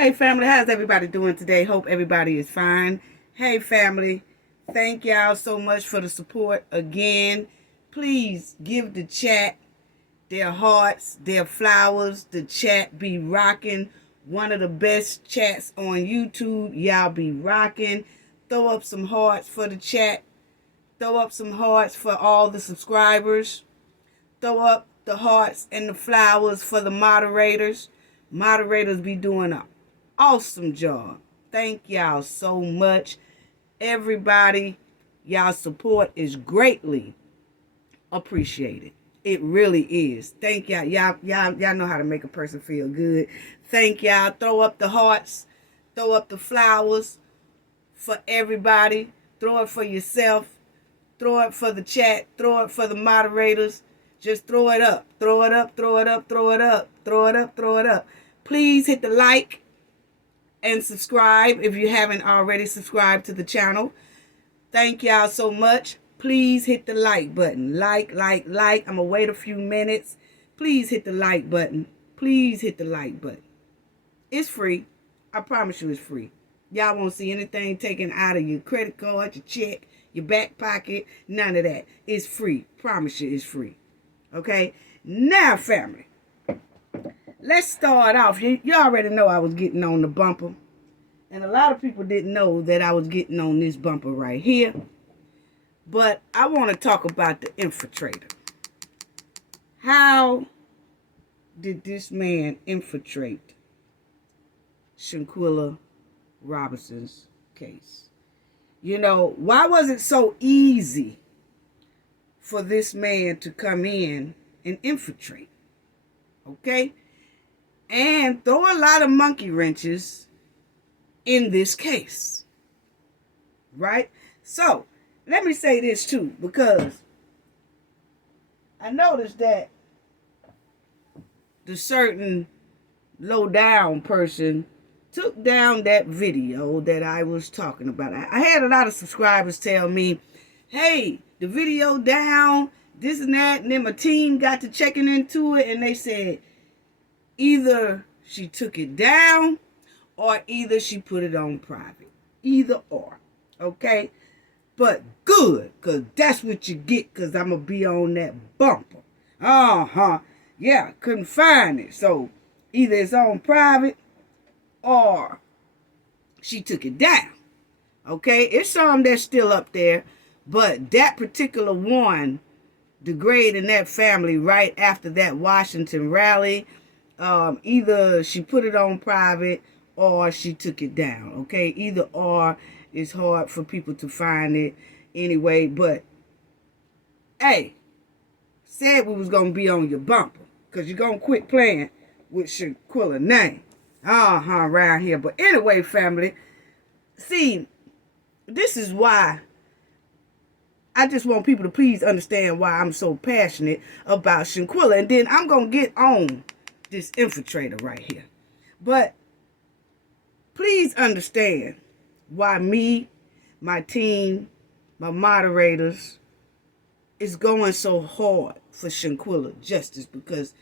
Hey family, how's everybody doing today? Hope everybody is fine. Hey family, thank y'all so much for the support again. Please give the chat their hearts, their flowers. The chat be rocking. One of the best chats on YouTube. Y'all be rocking. Throw up some hearts for the chat. Throw up some hearts for all the subscribers. Throw up the hearts and the flowers for the moderators. Moderators be doing an awesome job. Thank y'all so much. Everybody, y'all support is greatly appreciated. It really is. Thank y'all. Y'all know how to make a person feel good. Thank y'all. Throw up the hearts. Throw up the flowers for everybody. Throw it for yourself. Throw it for the chat. Throw it for the moderators. Just throw it up. Throw it up. Throw it up. Throw it up. Throw it up. Throw it up. Please hit the like and subscribe if you haven't already subscribed to the channel. Thank y'all so much. Please hit the like button. Like. I'm going to wait a few minutes. Please hit the like button. Please hit the like button. It's free. I promise you it's free. Y'all won't see anything taken out of your credit card, your check, your back pocket. None of that. It's free. Promise you it's free. Okay? Now, family. Let's start off. You already know I was getting on the bumper. And a lot of people didn't know that I was getting on this bumper right here. But I want to talk about the infiltrator. How did this man infiltrate Shanquella Robinson's case? You know, why was it so easy for this man to come in and infiltrate? Okay? And throw a lot of monkey wrenches in this case. Right? So, let me say this too, because I noticed that the certain low down person took down that video that I was talking about. I had a lot of subscribers tell me, hey, the video down, this and that, and then my team got to checking into it, and they said, either she took it down or either she put it on private. Either or. Okay? But good, because that's what you get, because I'm going to be on that bumper. Yeah, couldn't find it. So either it's on private or she took it down. Okay? It's some that's still up there, but that particular one degrading that family right after that Washington rally, either she put it on private or she took it down. Okay, either or is hard for people to find it anyway. But hey, said we was gonna be on your bumper because you're gonna quit playing with Shanquella name. Around here. But anyway, family, see, this is why I just want people to please understand why I'm so passionate about Shanquella, and then I'm gonna get on this infiltrator right here. But please understand why me, my team, my moderators is going so hard for Shanquella justice, because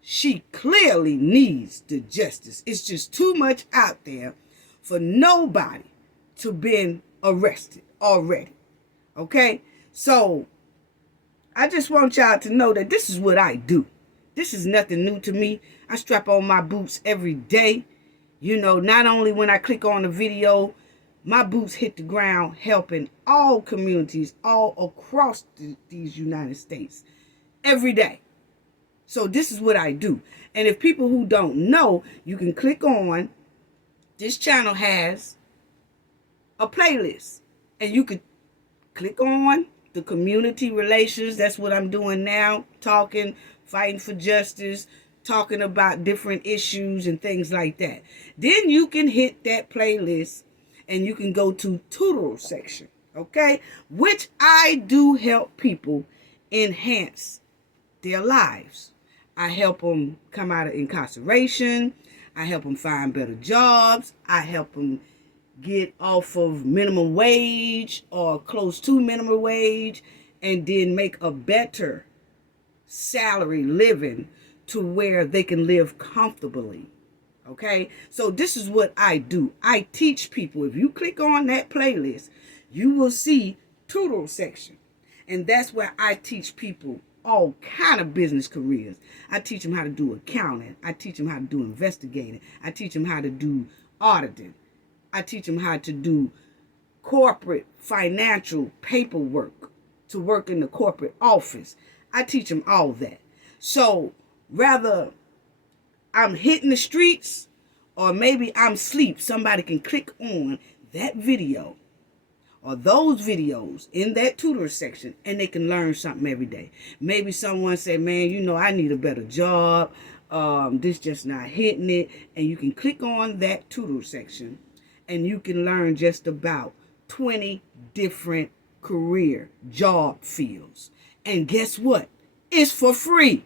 she clearly needs the justice. It's just too much out there for nobody to been arrested already. Okay? So I just want y'all to know that this is what I do. This is nothing new to me. I strap on my boots every day. You know, not only when I click on a video, my boots hit the ground helping all communities all across these United States every day. So this is what I do. And if people who don't know, you can click on, this channel has a playlist. And you could click on the community relations. That's what I'm doing now. Talking, fighting for justice, talking about different issues and things like that. Then you can hit that playlist and you can go to tutorial section, okay? Which I do help people enhance their lives. I help them come out of incarceration. I help them find better jobs. I help them get off of minimum wage or close to minimum wage and then make a better salary living to where they can live comfortably. Okay, so this is what I do. I teach people. If you click on that playlist, you will see tutorial section. And that's where I teach people all kind of business careers. I teach them how to do accounting. I teach them how to do investigating. I teach them how to do auditing. I teach them how to do corporate financial paperwork, to work in the corporate office. I teach them all that. So rather I'm hitting the streets or maybe I'm asleep, somebody can click on that video or those videos in that tutor section and they can learn something every day. Maybe someone say, man, you know, I need a better job. This just not hitting it. And you can click on that tutor section and you can learn just about 20 different career job fields. And guess what? It's for free.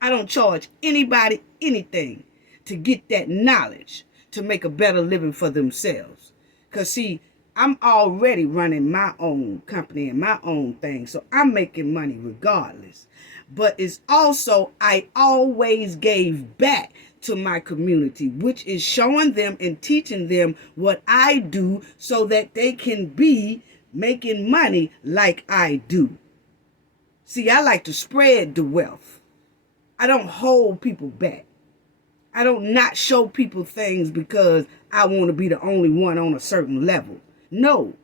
I don't charge anybody anything to get that knowledge to make a better living for themselves. Because see, I'm already running my own company and my own thing, so I'm making money regardless. But it's also, I always gave back to my community, which is showing them and teaching them what I do so that they can be making money like I do. See, I like to spread the wealth. I don't hold people back. I don't not show people things because I want to be the only one on a certain level. No.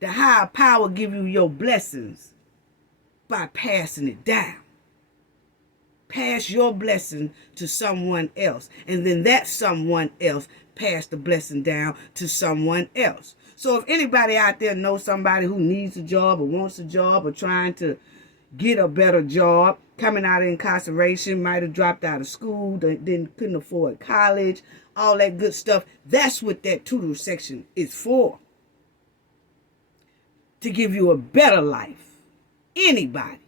The higher power give you your blessings by passing it down. Pass your blessing to someone else. And then that someone else pass the blessing down to someone else. So if anybody out there knows somebody who needs a job or wants a job or trying to get a better job, coming out of incarceration, might have dropped out of school, couldn't afford college, all that good stuff, that's what that tutor section is for. To give you a better life. Anybody,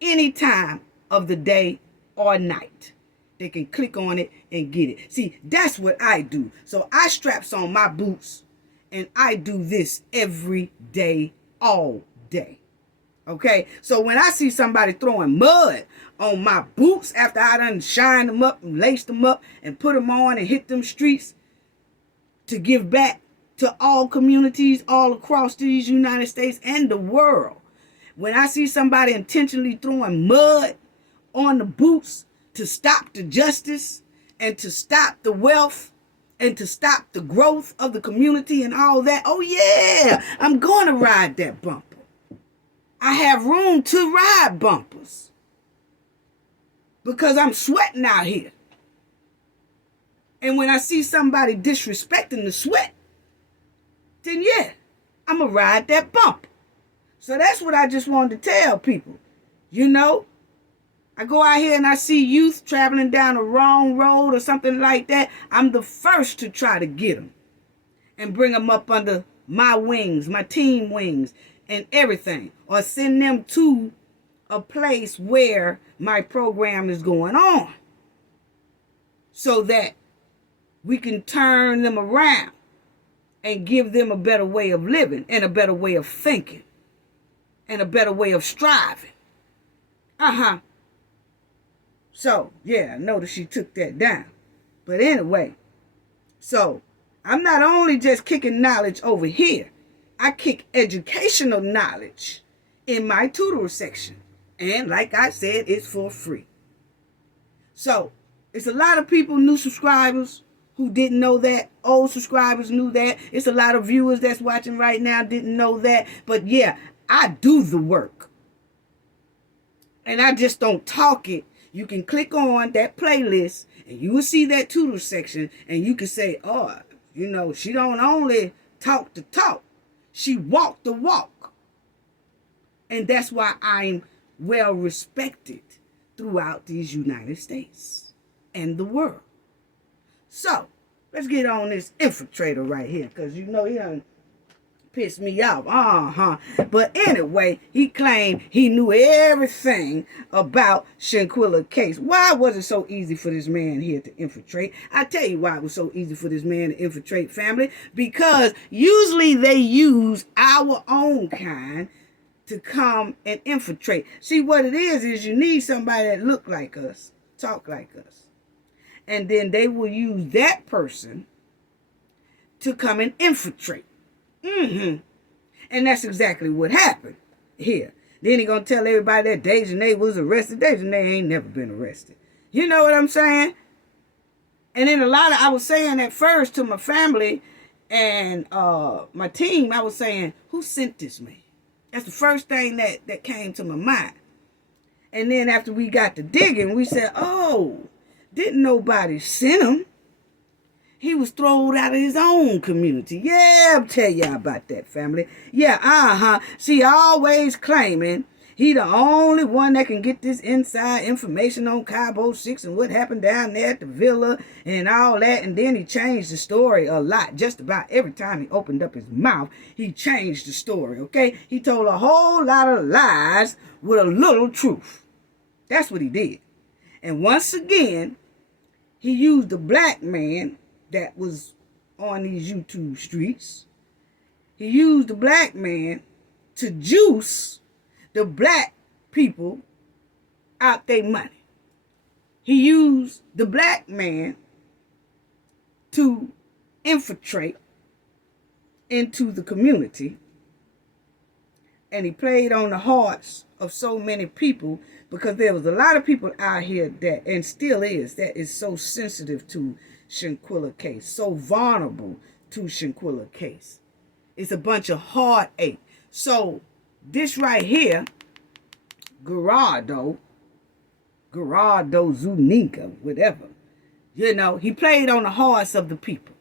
any time of the day or night, they can click on it and get it. See, that's what I do. So I straps on my boots and I do this every day, all day. Okay, so when I see somebody throwing mud on my boots after I done shined them up and laced them up and put them on and hit them streets to give back to all communities all across these United States and the world. When I see somebody intentionally throwing mud on the boots to stop the justice and to stop the wealth and to stop the growth of the community and all that, oh yeah, I'm going to ride that bumper. I have room to ride bumpers because I'm sweating out here. And when I see somebody disrespecting the sweat, then yeah, I'm going to ride that bumper. So that's what I just wanted to tell people. You know, I go out here and I see youth traveling down the wrong road or something like that. I'm the first to try to get them and bring them up under my wings, my team wings and everything. Or send them to a place where my program is going on so that we can turn them around and give them a better way of living and a better way of thinking and a better way of striving. So, yeah, I noticed she took that down. But anyway, so I'm not only just kicking knowledge over here. I kick educational knowledge in my tutor section. And like I said, it's for free. So, it's a lot of people, new subscribers, who didn't know that. Old subscribers knew that. It's a lot of viewers that's watching right now didn't know that. But yeah, I do the work. And I just don't talk it. You can click on that playlist and you will see that tutor section and you can say, oh, you know, she don't only talk the talk. She walked the walk. And that's why I'm well respected throughout these United States and the world. So, let's get on this infiltrator right here. Because you know he done pissed me off. But anyway, he claimed he knew everything about Shanquella case. Why was it so easy for this man here to infiltrate? I tell you why it was so easy for this man to infiltrate, family. Because usually they use our own kind to come and infiltrate. See, what it is you need somebody that look like us, talk like us. And then they will use that person to come and infiltrate. And that's exactly what happened here. Then he gonna tell everybody that Dejanay was arrested. Dejanay ain't never been arrested. You know what I'm saying? And then I was saying at first to my family and my team, I was saying, who sent this man? That's the first thing that came to my mind. And then after we got to digging, we said, oh, didn't nobody send him. He was thrown out of his own community. Yeah, I'll tell y'all about that, family. Yeah, See, always claiming he the only one that can get this inside information on Cabo 6 and what happened down there at the villa and all that. And then he changed the story a lot. Just about every time he opened up his mouth, he changed the story, okay? He told a whole lot of lies with a little truth. That's what he did. And once again, he used a black man that was on these YouTube streets. He used the black man to juice the black people out their money. He used the black man to infiltrate into the community. And he played on the hearts of so many people because there was a lot of people out here that, and still is, that is so sensitive to Shanquella case, so vulnerable to Shanquella case. It's a bunch of heartache. So this right here, Gerardo Zuniga, whatever, you know, he played on the hearts of the people.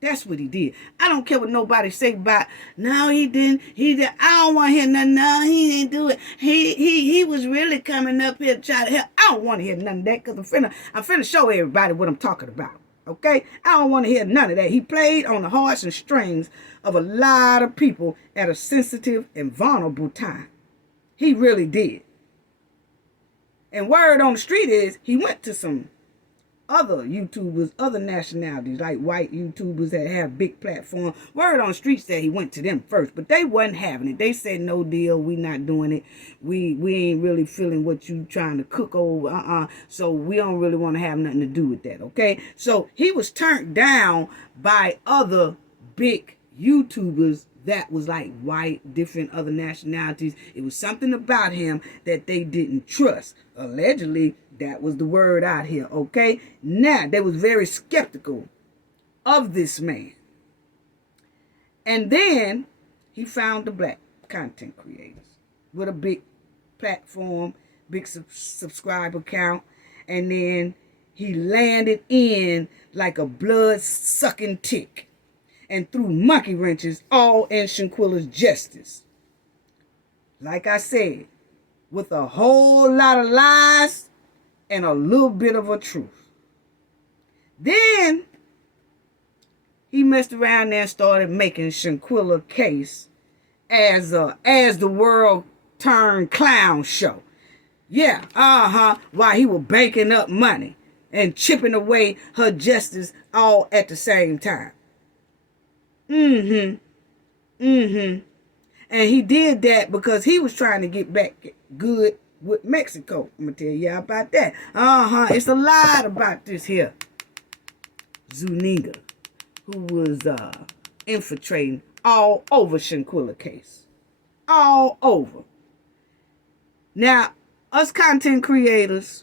That's what he did. I don't care what nobody say about, no, he didn't. I don't want to hear nothing. No, he didn't do it. He was really coming up here to try to help. I don't want to hear none of that because I'm finna show everybody what I'm talking about. Okay? I don't want to hear none of that. He played on the hearts and strings of a lot of people at a sensitive and vulnerable time. He really did. And word on the street is he went to some other YouTubers, other nationalities, like white YouTubers that have big platforms. Word on the street said he went to them first, but they wasn't having it. They said, no deal, we not doing it. We ain't really feeling what you trying to cook over, so we don't really want to have nothing to do with that, okay? So he was turned down by other big YouTubers that was like white, different other nationalities. It was something about him that they didn't trust. Allegedly, that was the word out here, okay? Now, they was very skeptical of this man. And then he found the black content creators with a big platform, big subscriber count. And then he landed in like a blood-sucking tick and threw monkey wrenches all in Shanquella's justice. Like I said, with a whole lot of lies and a little bit of a truth. Then he messed around there and started making Shanquella case as the world turned clown show. Yeah, while he was banking up money and chipping away her justice all at the same time. And he did that because he was trying to get back good with Mexico. I'm going to tell y'all about that. It's a lot about this here Zuniga, who was infiltrating all over Shanquella case. All over. Now, us content creators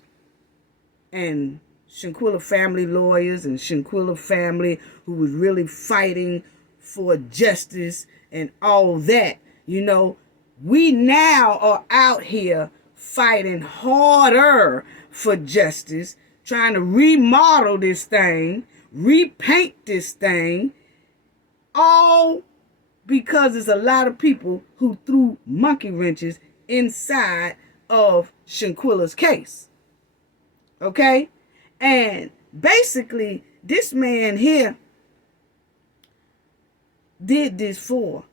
and Shanquella family lawyers and Shanquella family who was really fighting for justice and all that, you know, we now are out here fighting harder for justice, trying to remodel this thing, repaint this thing, all because there's a lot of people who threw monkey wrenches inside of Shanquella's case. Okay? And basically, this man here did this for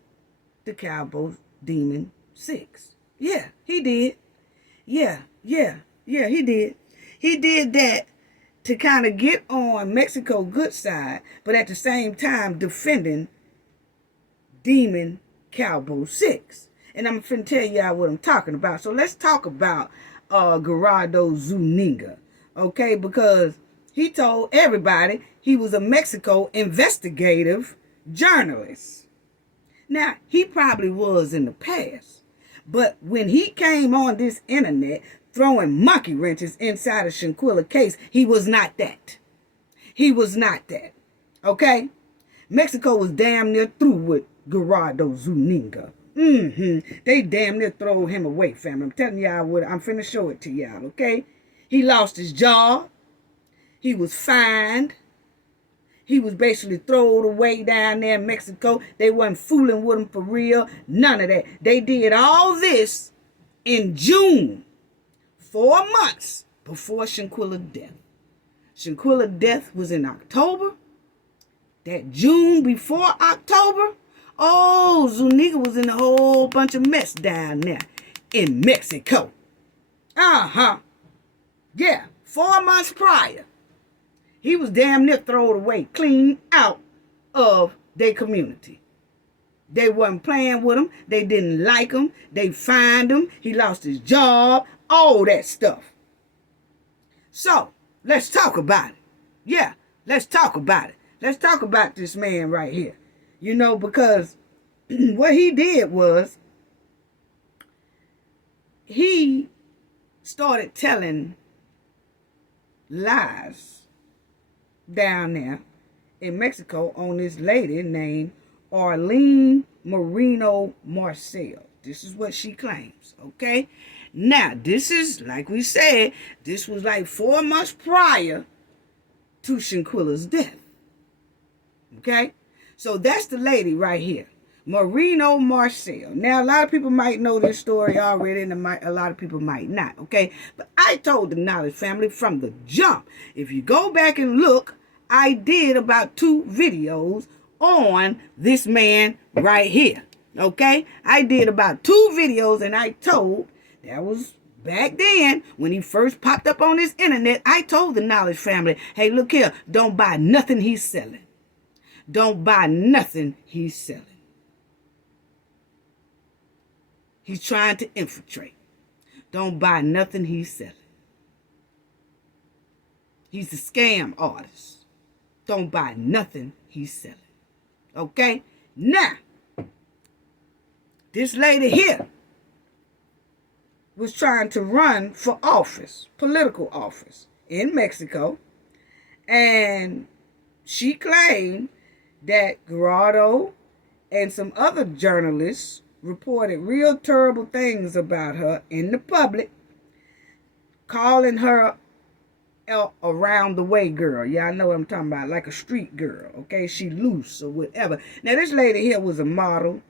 the Cabo Demon 6. Yeah, he did. Yeah, he did. He did that to kind of get on Mexico's good side, but at the same time defending Demon Cabo 6. And I'm finna tell y'all what I'm talking about. So let's talk about Gerardo Zuniga, okay? Because He told everybody he was a Mexico investigative journalist. Now, he probably was in the past, but when he came on this internet throwing monkey wrenches inside of Shanquella case, he was not that. He was not that. Okay? Mexico was damn near through with Gerardo Zuniga. They damn near throw him away, family. I'm telling y'all what, I'm finna show it to y'all, okay? He lost his job. He was fined. He was basically thrown away down there in Mexico. They wasn't fooling with him for real. None of that. They did all this in June, 4 months before Shanquella's death. Shanquella's death was in October. That June before October, oh, Zuniga was in a whole bunch of mess down there in Mexico. Yeah, 4 months prior, he was damn near thrown away, clean out of their community. They wasn't playing with him. They didn't like him. They fined him. He lost his job, all that stuff. So, let's talk about it. Yeah, let's talk about it. Let's talk about this man right here. You know, because what he did was he started telling lies down there in Mexico on this lady named Arlene Moreno Marcel. This is what she claims, okay? Now, this is, like we said, this was like 4 months prior to Shanquella's death. Okay? So that's the lady right here. Moreno Marcel. Now, a lot of people might know this story already, and a lot of people might not, okay? But I told the Knowledge family from the jump. If you go back and look, I did about 2 videos on this man right here, okay? I did about 2 videos, and I told, that was back then, when he first popped up on this internet, I told the Knowledge family, hey, look here, don't buy nothing he's selling. Don't buy nothing he's selling. He's trying to infiltrate. Don't buy nothing he's selling. He's a scam artist. Don't buy nothing he's selling. Okay? Now, this lady here was trying to run for office, political office, in Mexico. And she claimed that Gerardo and some other journalists reported real terrible things about her in the public, calling her around the way girl. Y'all know what I'm talking about, like a street girl, okay? She loose or whatever. Now, this lady here was a model,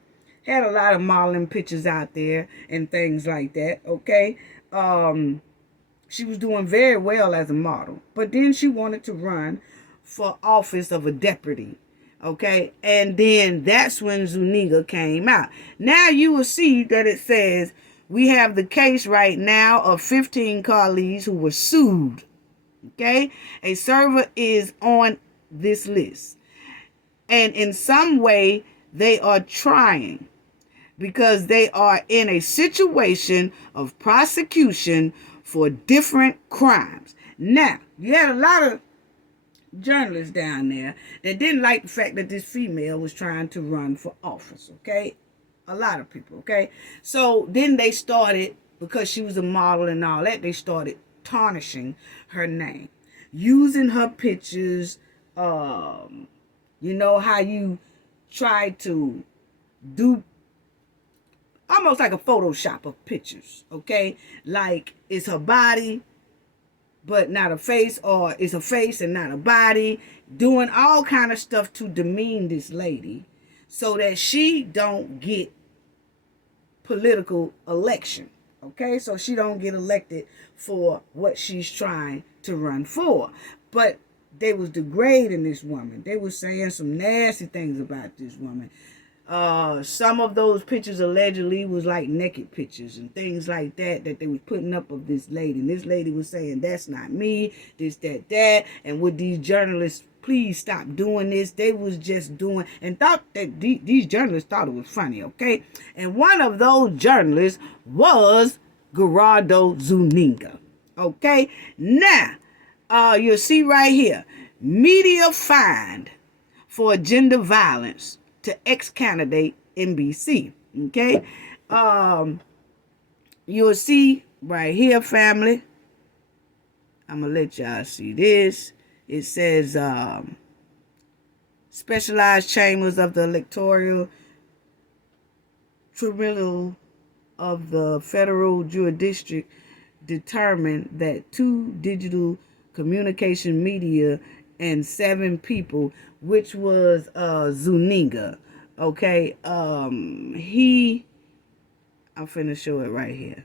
had a lot of modeling pictures out there and things like that, okay? She was doing very well as a model, but then she wanted to run for office of a deputy. Okay, and then that's when Zuniga came out. Now you will see that it says we have the case right now of 15 colleagues who were sued. Okay, a server is on this list. And in some way, they are trying because they are in a situation of prosecution for different crimes. Now, you had a lot of journalists down there that didn't like the fact that this female was trying to run for office, okay? A lot of people, okay? So then they started, because she was a model and all that, they started tarnishing her name, using her pictures. You know how you try to do almost like a Photoshop of pictures, okay? Like it's her body but not a face, or it's a face and not a body, doing all kind of stuff to demean this lady so that she don't get political election, okay? So she don't get elected for what she's trying to run for. But they was degrading this woman. They was saying some nasty things about this woman. Some of those pictures allegedly was like naked pictures and things like that they was putting up of this lady. And this lady was saying, that's not me, this, that. And would these journalists please stop doing this? They was just doing, and thought that these journalists thought it was funny, okay? And one of those journalists was Gerardo Zuniga, okay? Now, You'll see right here, media fined for gender violence to ex-candidate NBC. Okay. You'll see right here, family. I'm going to let y'all see this. It says, specialized chambers of the electoral tribunal of the federal jurisdiction determined that 2 digital communication media and 7 people, which was Zuniga. Okay, I'm finna show it right here.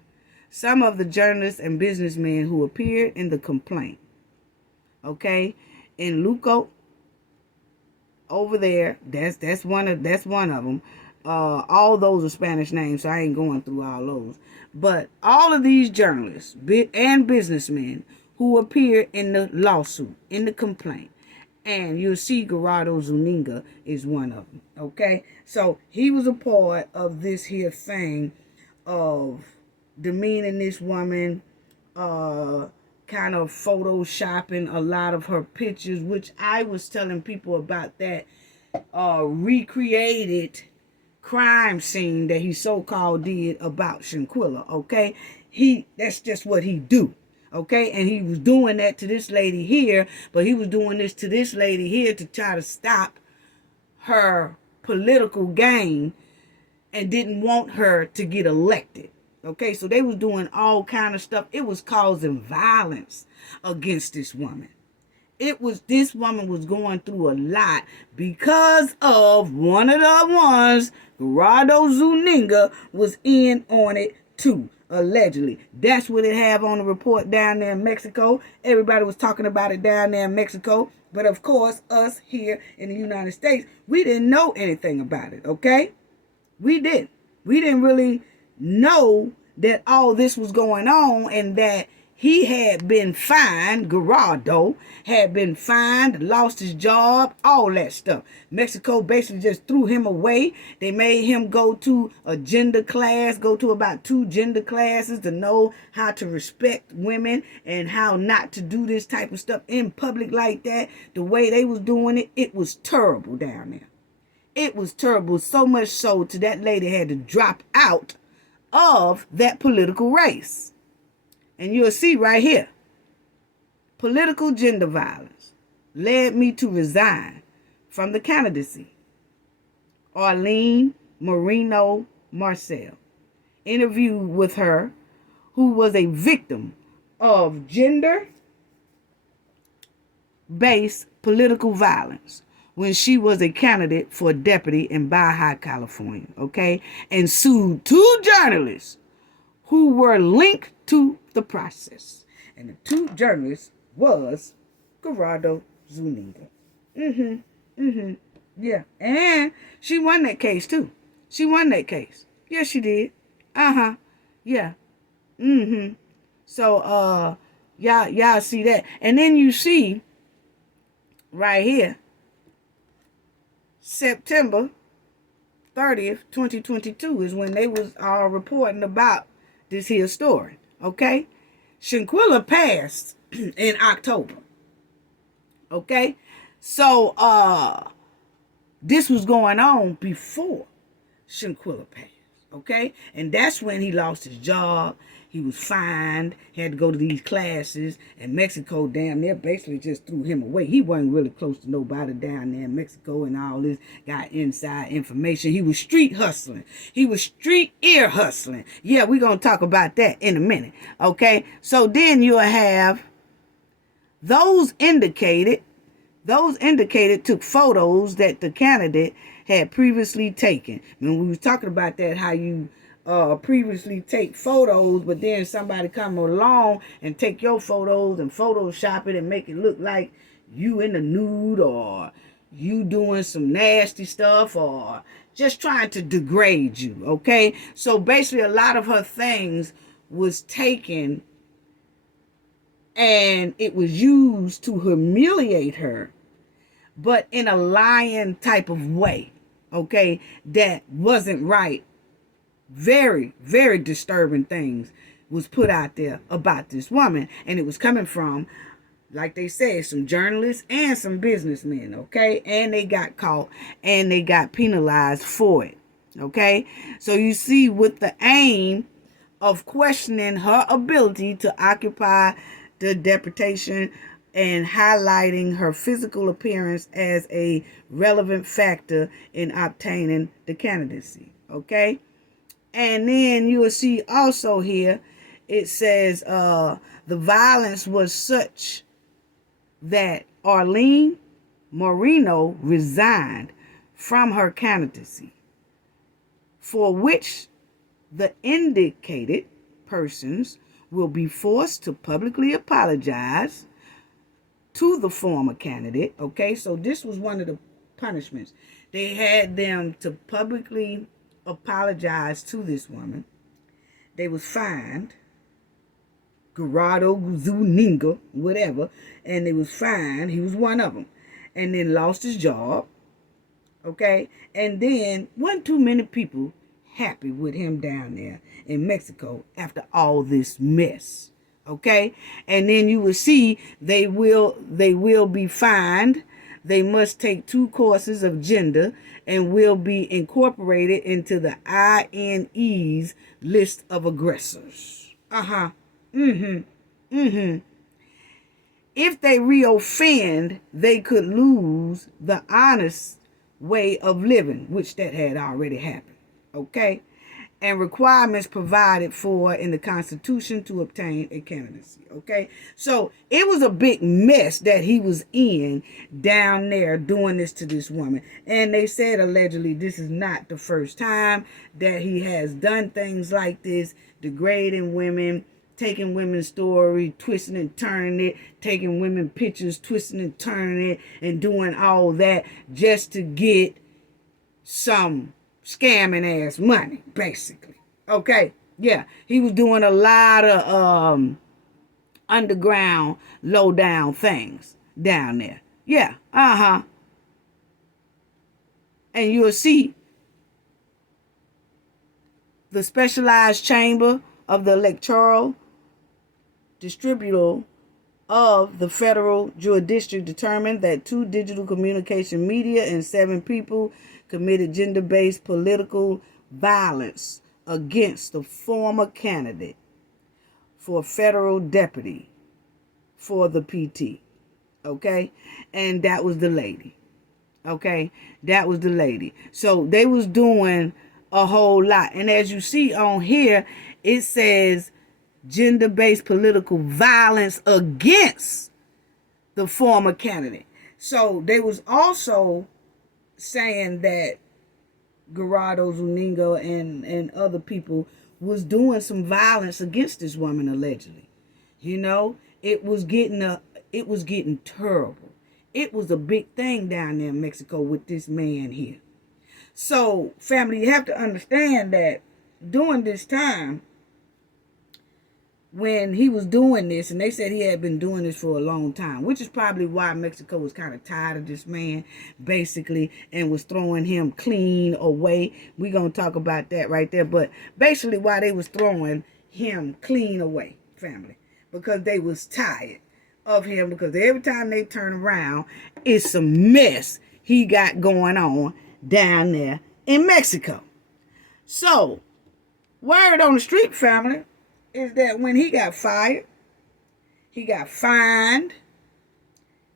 Some of the journalists and businessmen who appeared in the complaint. Okay, in Luco, over there, that's one of them. All those are Spanish names, so I ain't going through all those. But all of these journalists and businessmen who appeared in the lawsuit, in the complaint, and you'll see Gerardo Zuniga is one of them. Okay, so he was a part of this here thing of demeaning this woman, kind of photoshopping a lot of her pictures, which I was telling people about that recreated crime scene that he so-called did about Shanquella. Okay, that's just what he do. Okay, and he was doing that to this lady here, but he was doing this to this lady here to try to stop her political gain and didn't want her to get elected. Okay, so they was doing all kind of stuff. It was causing violence against this woman. This woman was going through a lot because of one of the ones, Gerardo Zuniga, was in on it too, allegedly. That's what it have on the report down there in Mexico. Everybody was talking about it down there in Mexico. But of course, us here in the United States, we didn't know anything about it, okay? We didn't. We didn't really know that all this was going on and that he had been fined. Gerardo had been fined, lost his job, all that stuff. Mexico basically just threw him away. They made him go to a gender class, go to about 2 gender classes to know how to respect women and how not to do this type of stuff in public like that. The way they was doing it, it was terrible down there. It was terrible, so much so to that lady had to drop out of that political race. And you'll see right here, political gender violence led me to resign from the candidacy. Arlene Moreno Marcel. Interview with her, who was a victim of gender-based political violence when she was a candidate for deputy in Baja California, okay? And sued 2 journalists who were linked to the process. And the 2 journalists was Gerardo Zuniga. Yeah. And she won that case too. She won that case. Yes, she did. Yeah. So, y'all see that. And then you see right here, September 30th, 2022 is when they was all reporting about this here story. Okay? Shanquella passed in October. Okay? So, this was going on before Shanquella passed. Okay? And that's when he lost his job. He was fined. He had to go to these classes. And Mexico, damn near basically just threw him away. He wasn't really close to nobody down there in Mexico and all this. Got inside information. He was street hustling. He was street ear hustling. Yeah, we're going to talk about that in a minute. Okay? So then you'll have those indicated took photos that the candidate had previously taken. When we was talking about that, how you previously take photos, but then somebody come along and take your photos and Photoshop it and make it look like you in the nude or you doing some nasty stuff or just trying to degrade you, okay? So basically a lot of her things was taken and it was used to humiliate her, but in a lying type of way, okay, that wasn't right. Very, very disturbing things was put out there about this woman, and it was coming from Like they said, some journalists and some businessmen, okay? And they got caught and they got penalized for it, okay? So you see, with the aim of questioning her ability to occupy the deputation and highlighting her physical appearance as a relevant factor in obtaining the candidacy, okay? And then you will see also here, it says the violence was such that Arlene Moreno resigned from her candidacy, for which the indicated persons will be forced to publicly apologize to the former candidate. Okay, so this was one of the punishments. They had them to publicly apologize to this woman. They was fined, Gerardo, Zuniga, whatever, and they was fined. He was one of them, and then lost his job. Okay, and then wasn't too many people happy with him down there in Mexico after all this mess. Okay, and then you will see they will be fined. They must take 2 courses of gender and will be incorporated into the INE's list of aggressors. If they reoffend, they could lose the honest way of living, which that had already happened. Okay? And requirements provided for in the Constitution to obtain a candidacy. Okay? So it was a big mess that he was in down there doing this to this woman. And they said allegedly this is not the first time that he has done things like this, degrading women, taking women's story, twisting and turning it, taking women pictures, twisting and turning it, and doing all that just to get some scamming ass money, basically. Okay, yeah, he was doing a lot of underground, low down things down there. Yeah, and you'll see the specialized chamber of the electoral distributor of the federal jurisdiction determined that 2 digital communication media and 7 people committed gender-based political violence against the former candidate for federal deputy for the PT. Okay? And that was the lady. Okay? That was the lady. So they was doing a whole lot. And as you see on here, it says gender-based political violence against the former candidate. So they was also saying that Gerardo, Zuniga, and other people was doing some violence against this woman allegedly. You know, it was getting terrible. It was a big thing down there in Mexico with this man here. So, family, you have to understand that during this time, when he was doing this, and they said he had been doing this for a long time, which is probably why Mexico was kind of tired of this man, basically, and was throwing him clean away. We're going to talk about that right there. But basically why they was throwing him clean away, family, because they was tired of him, because every time they turn around, it's some mess he got going on down there in Mexico. So, word on the street, family, is that when he got fired, he got fined.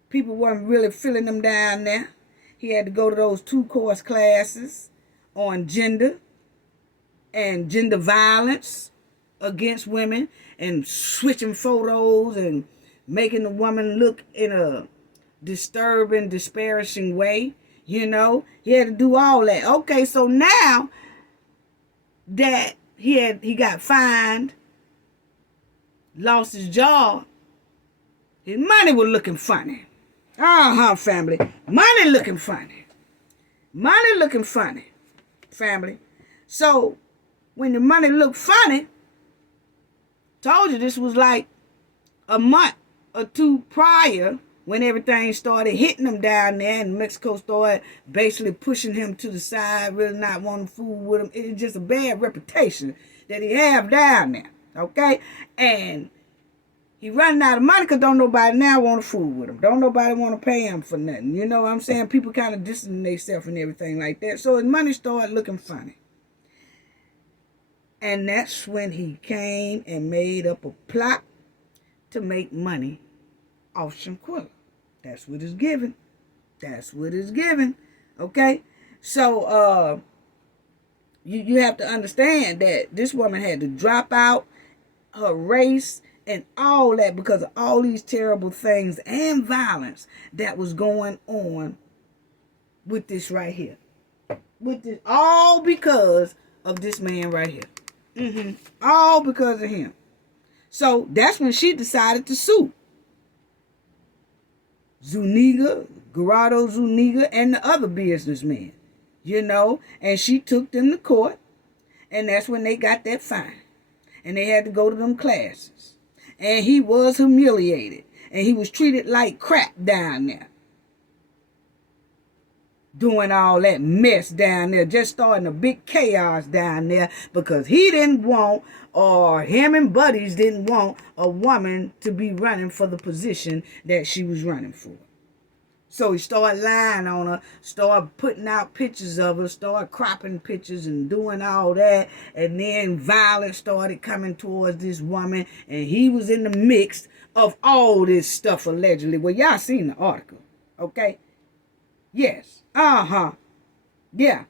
People weren't really feeling him down there. He had to go to those 2 course classes on gender and gender violence against women, and switching photos and making the woman look in a disturbing, disparaging way. You know, he had to do all that. Okay, so now that he got fined, lost his job, his money was looking funny. Family. Money looking funny. Money looking funny, family. So, when the money looked funny, told you this was like a month or 2 prior, when everything started hitting him down there, and Mexico started basically pushing him to the side, really not wanting food with him. It's just a bad reputation that he have down there. Okay? And He running out of money because don't nobody now want to fool with him. Don't nobody want to pay him for nothing. You know what I'm saying? People kind of distancing themselves and everything like that. So his money started looking funny. And that's when he came and made up a plot to make money off Shanquella. That's what it's given. That's what it's given. Okay? So you have to understand that this woman had to drop out her race and all that because of all these terrible things and violence that was going on with this right here. With this, all because of this man right here. All because of him. So that's when she decided to sue Zuniga, Gerardo Zuniga, and the other businessmen. You know, and she took them to court, and that's when they got that fine. And they had to go to them classes. And he was humiliated. And he was treated like crap down there. Doing all that mess down there. Just starting a big chaos down there. Because he didn't want, or him and buddies didn't want, a woman to be running for the position that she was running for. So he started lying on her, started putting out pictures of her, started cropping pictures and doing all that. And then violence started coming towards this woman. And he was in the mix of all this stuff allegedly. Well, y'all seen the article, okay? Yes. Yeah.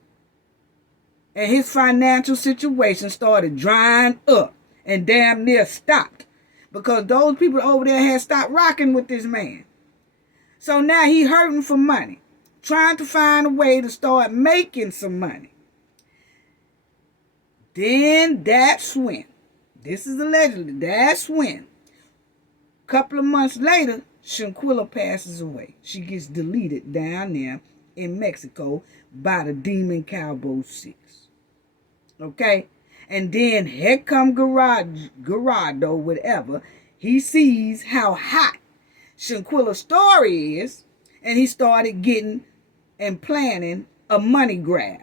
And his financial situation started drying up and damn near stopped. Because those people over there had stopped rocking with this man. So now he hurting for money, trying to find a way to start making some money. Then that's when, this is allegedly, that's when, a couple of months later, Shanquella passes away. She gets deleted down there in Mexico by the demon Cabo 6. Okay? And then here come Gerardo, whatever. He sees how hot Shanquella's story is, and he started getting and planning a money grab.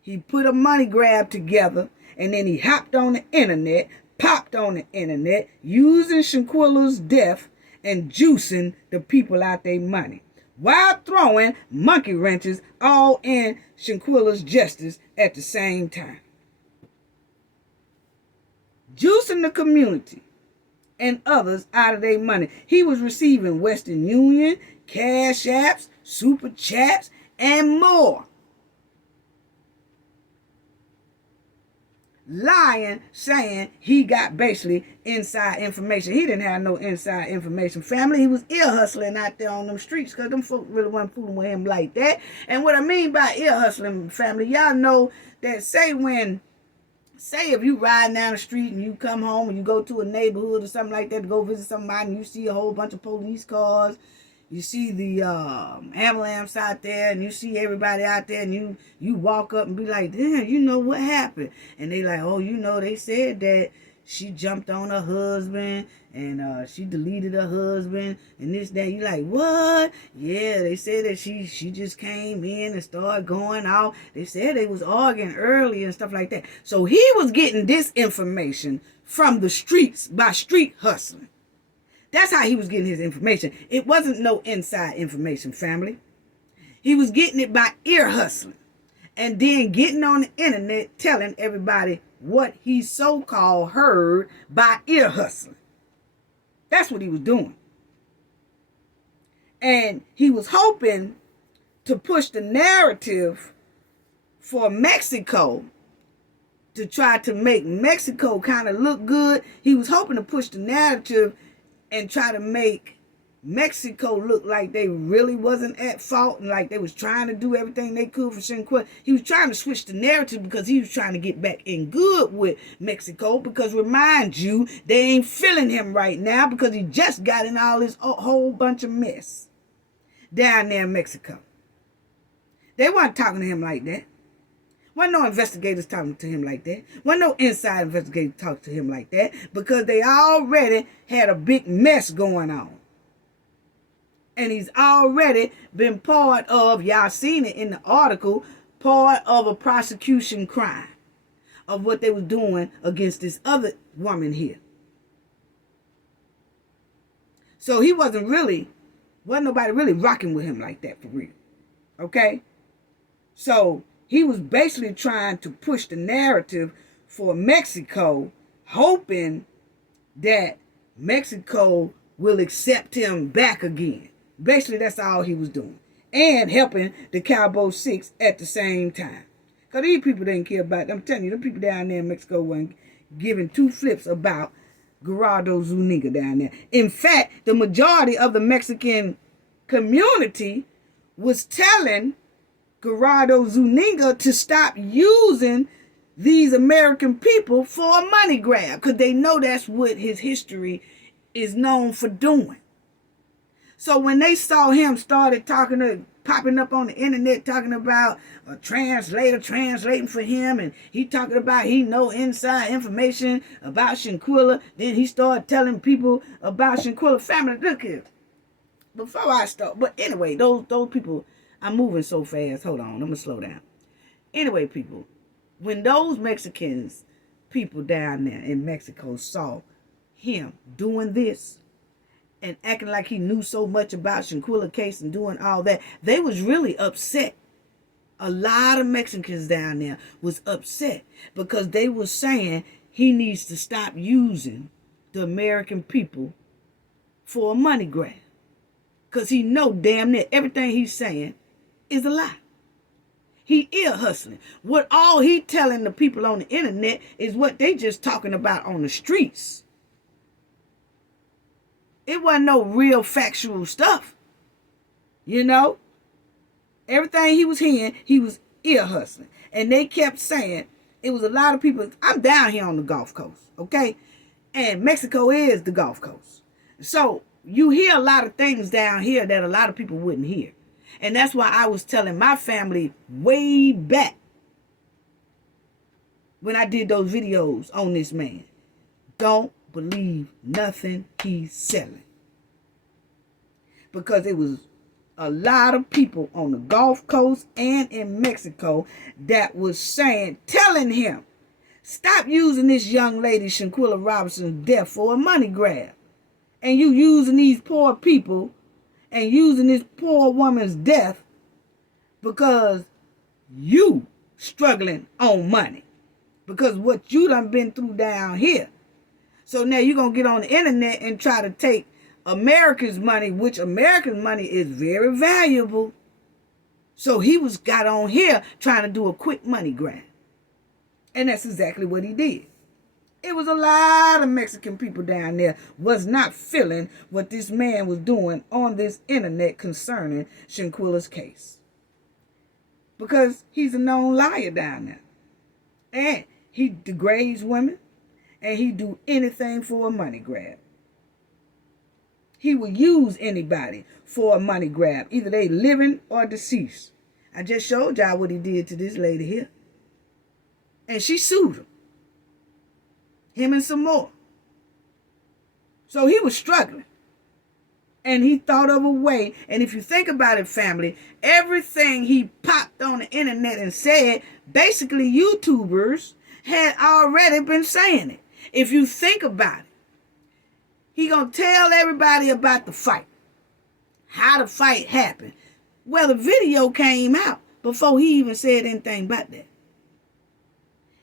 He put a money grab together, and then he hopped on the internet, popped on the internet, using Shanquella's death and juicing the people out their money, while throwing monkey wrenches all in Shanquella's justice at the same time. Juicing the community and others out of their money. He was receiving Western Union, Cash Apps, Super Chats, and more. Lying, saying he got basically inside information. He didn't have no inside information. Family, he was ear hustling out there on them streets because them folks really wasn't fooling with him like that. And what I mean by ear hustling, family, y'all know that say if you riding down the street and you come home and you go to a neighborhood or something like that to go visit somebody and you see a whole bunch of police cars, you see the ambulance out there and you see everybody out there and you walk up and be like, damn, you know what happened? And they like, oh, you know, they said that she jumped on her husband and she deleted her husband and this, that. You like, what? Yeah, they said that she just came in and started going out. They said they was arguing early and stuff like that. So he was getting this information from the streets by street hustling. That's how he was getting his information. It wasn't no inside information, family. He was getting it by ear hustling. And then getting on the internet telling everybody what he so-called heard by ear hustling. That's what he was doing. And he was hoping to push the narrative for Mexico to try to make Mexico kind of look good. He was hoping to push the narrative and try to make Mexico look like they really wasn't at fault and like they was trying to do everything they could for Shanquella. He was trying to switch the narrative because he was trying to get back in good with Mexico because, remind you, they ain't feeling him right now because he just got in all this whole bunch of mess down there in Mexico. They weren't talking to him like that. Wasn't no investigators talking to him like that. Wasn't no inside investigators talking to him like that because they already had a big mess going on. And he's already been part of, y'all seen it in the article, part of a prosecution crime of what they were doing against this other woman here. So he wasn't nobody really rocking with him like that for real. Okay? So he was basically trying to push the narrative for Mexico, hoping that Mexico will accept him back again. Basically, that's all he was doing. And helping the Cabo 6 at the same time. Because these people didn't care about, I'm telling you, the people down there in Mexico weren't giving two flips about Gerardo Zuniga down there. In fact, the majority of the Mexican community was telling Gerardo Zuniga to stop using these American people for a money grab, because they know that's what his history is known for doing. So when they saw him popping up on the internet talking about a translator translating for him, and he talking about he know inside information about Shanquella, then he started telling people about Shanquella family. Look here, before I start, but anyway, those people, I'm moving so fast. Hold on, I'm gonna slow down. Anyway, people, when those Mexicans, people down there in Mexico, saw him doing this and acting like he knew so much about Shanquella case and doing all that, they was really upset. A lot of Mexicans down there was upset because they were saying he needs to stop using the American people for a money grab. Because he know damn near everything he's saying is a lie. He ear hustling. What all he telling the people on the internet is what they just talking about on the streets. It wasn't no real factual stuff. You know? Everything he was hearing, he was ear hustling. And they kept saying, it was a lot of people. I'm down here on the Gulf Coast, okay? And Mexico is the Gulf Coast. So you hear a lot of things down here that a lot of people wouldn't hear. And that's why I was telling my family way back when I did those videos on this man, don't believe nothing he's selling. Because it was a lot of people on the Gulf Coast and in Mexico that was telling him, stop using this young lady, Shanquella Robinson's death for a money grab. And you using these poor people and using this poor woman's death because you struggling on money. Because what you done been through down here. So now you're going to get on the internet and try to take America's money, which American money is very valuable. So he got on here trying to do a quick money grab. And that's exactly what he did. It was a lot of Mexican people down there was not feeling what this man was doing on this internet concerning Shanquella's case. Because he's a known liar down there. And he degrades women. And he do anything for a money grab. He will use anybody for a money grab. Either they living or deceased. I just showed y'all what he did to this lady here. And she sued him. Him and some more. So he was struggling. And he thought of a way. And if you think about it, family, everything he popped on the internet and said, basically YouTubers had already been saying it. If you think about it, he gonna tell everybody about the fight. How the fight happened. Well, the video came out before he even said anything about that.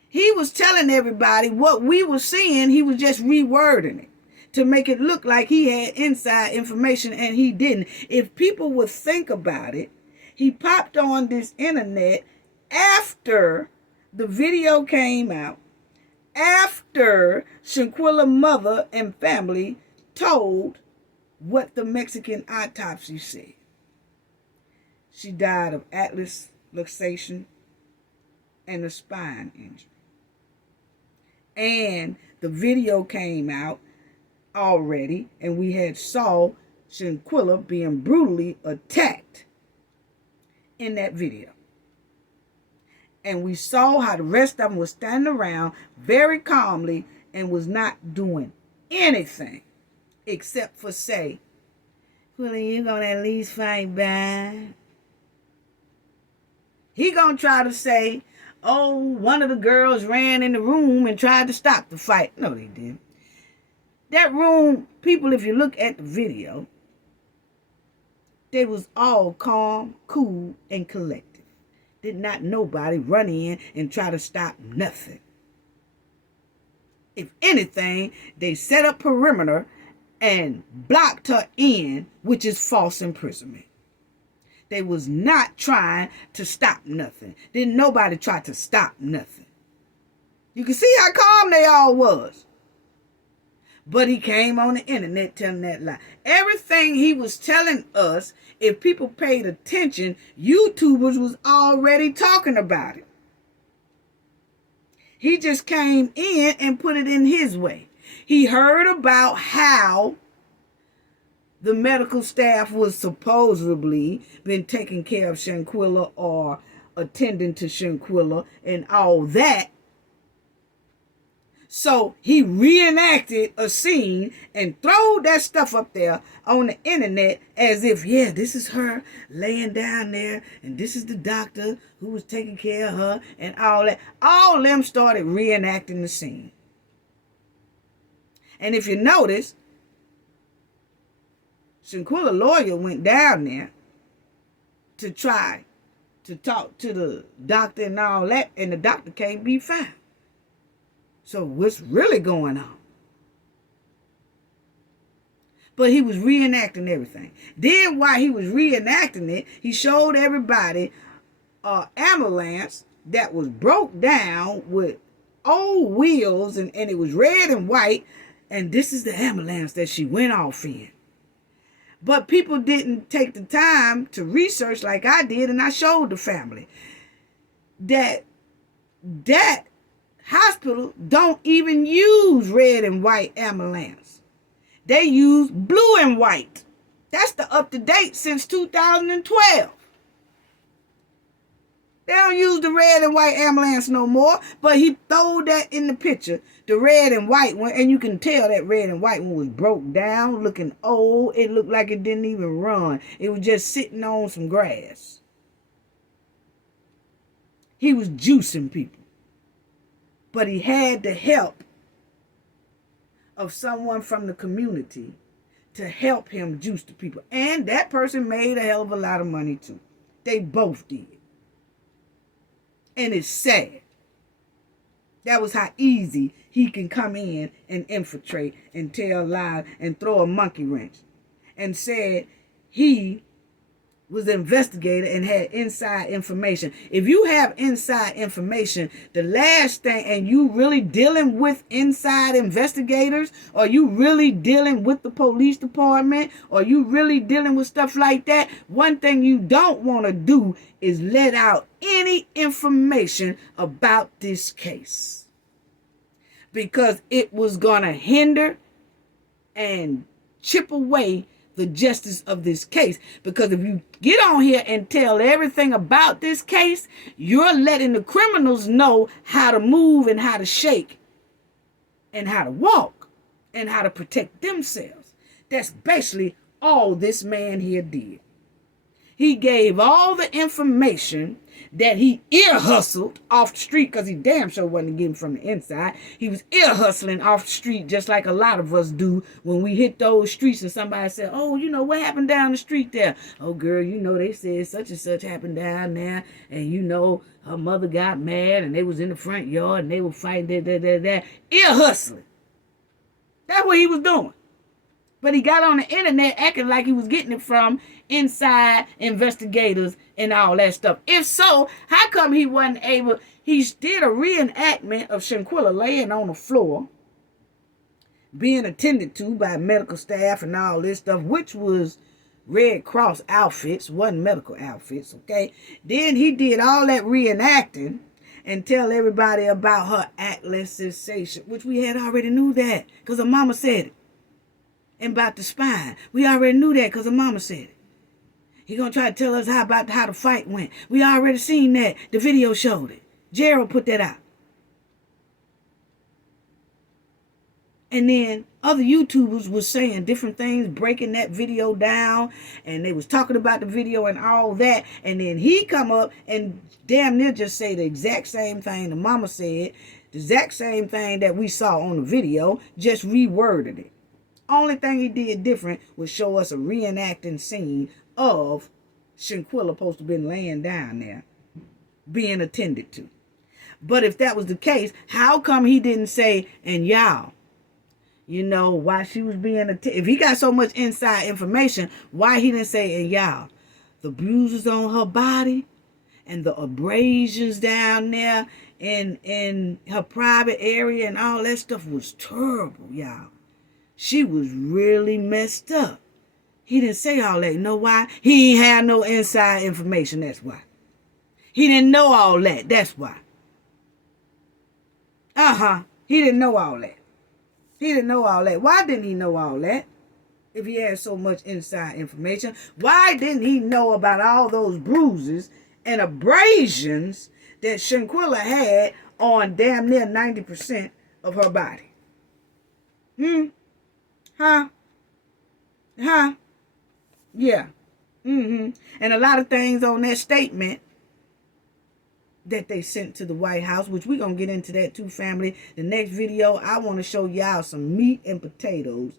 He was telling everybody what we were seeing, he was just rewording it to make it look like he had inside information, and he didn't. If people would think about it, he popped on this internet after the video came out, after Shanquella's mother and family told what the Mexican autopsy said. She died of atlas luxation and a spine injury. And the video came out already, and we had saw Shanquella being brutally attacked in that video. And we saw how the rest of them was standing around very calmly and was not doing anything except for say, well, you gonna at least fight back. He gonna try to say, oh, one of the girls ran in the room and tried to stop the fight. No, they didn't. That room, people, if you look at the video, they was all calm, cool, and collected. Did not nobody run in and try to stop nothing. If anything, they set up perimeter and blocked her in, which is false imprisonment. They was not trying to stop nothing. Didn't nobody try to stop nothing. You can see how calm they all was. But he came on the internet telling that lie. Everything he was telling us, if people paid attention, YouTubers was already talking about it. He just came in and put it in his way. He heard about how the medical staff was supposedly been taking care of Shanquella or attending to Shanquella and all that. So he reenacted a scene and threw that stuff up there on the internet as if, yeah, this is her laying down there and this is the doctor who was taking care of her and all that. All of them started reenacting the scene. And if you notice, Shanquella's lawyer went down there to try to talk to the doctor and all that, and the doctor can't be found. So what's really going on? But he was reenacting everything. Then while he was reenacting it, he showed everybody an ambulance that was broke down with old wheels, and it was red and white, and this is the ambulance that she went off in. But people didn't take the time to research like I did, and I showed the family that hospital don't even use red and white ambulance. They use blue and white. That's the up-to-date since 2012. They don't use the red and white ambulance no more, but he threw that in the picture, the red and white one, and you can tell that red and white one was broke down, looking old. It looked like it didn't even run. It was just sitting on some grass. He was juicing people. But he had the help of someone from the community to help him juice the people. And that person made a hell of a lot of money too. They both did. And it's sad. That was how easy he can come in and infiltrate and tell lies and throw a monkey wrench. And said he was an investigator and had inside information. If you have inside information, the last thing, and you really dealing with inside investigators, or you really dealing with the police department, or you really dealing with stuff like that, one thing you don't want to do is let out any information about this case. Because it was going to hinder and chip away the justice of this case. Because if you get on here and tell everything about this case, you're letting the criminals know how to move and how to shake and how to walk and how to protect themselves. That's basically all this man here did. He gave all the information that he ear hustled off the street, because he damn sure wasn't getting from the inside. He was ear hustling off the street just like a lot of us do when we hit those streets and somebody said, oh, you know, what happened down the street there? Oh, girl, you know, they said such and such happened down there, and you know, her mother got mad and they was in the front yard and they were fighting, ear hustling. That's what he was doing. But he got on the internet acting like he was getting it from inside investigators and all that stuff. If so, how come he wasn't able? He did a reenactment of Shanquella laying on the floor, being attended to by medical staff and all this stuff, which was Red Cross outfits, wasn't medical outfits, okay? Then he did all that reenacting and tell everybody about her Atlas sensation, which we had already knew that because her mama said it. And about the spine. We already knew that because her mama said it. He gonna try to tell us how the fight went. We already seen that. The video showed it. Gerald put that out. And then other YouTubers was saying different things, breaking that video down, and they was talking about the video and all that. And then he come up and damn near just say the exact same thing the mama said, the exact same thing that we saw on the video, just reworded it. Only thing he did different was show us a reenacting scene of Shanquella supposed to have been laying down there being attended to. But if that was the case, how come he didn't say, and y'all, you know, why she was being attended? If he got so much inside information, why he didn't say, and y'all, the bruises on her body and the abrasions down there in her private area and all that stuff was terrible, y'all. She was really messed up. He didn't say all that. You know why? He ain't had no inside information. That's why. He didn't know all that. That's why. He didn't know all that. He didn't know all that. Why didn't he know all that? If he had so much inside information, why didn't he know about all those bruises and abrasions that Shanquella had on damn near 90% of her body? Yeah. And a lot of things on that statement that they sent to the White House, which we're going to get into that too, family. The next video, I want to show y'all some meat and potatoes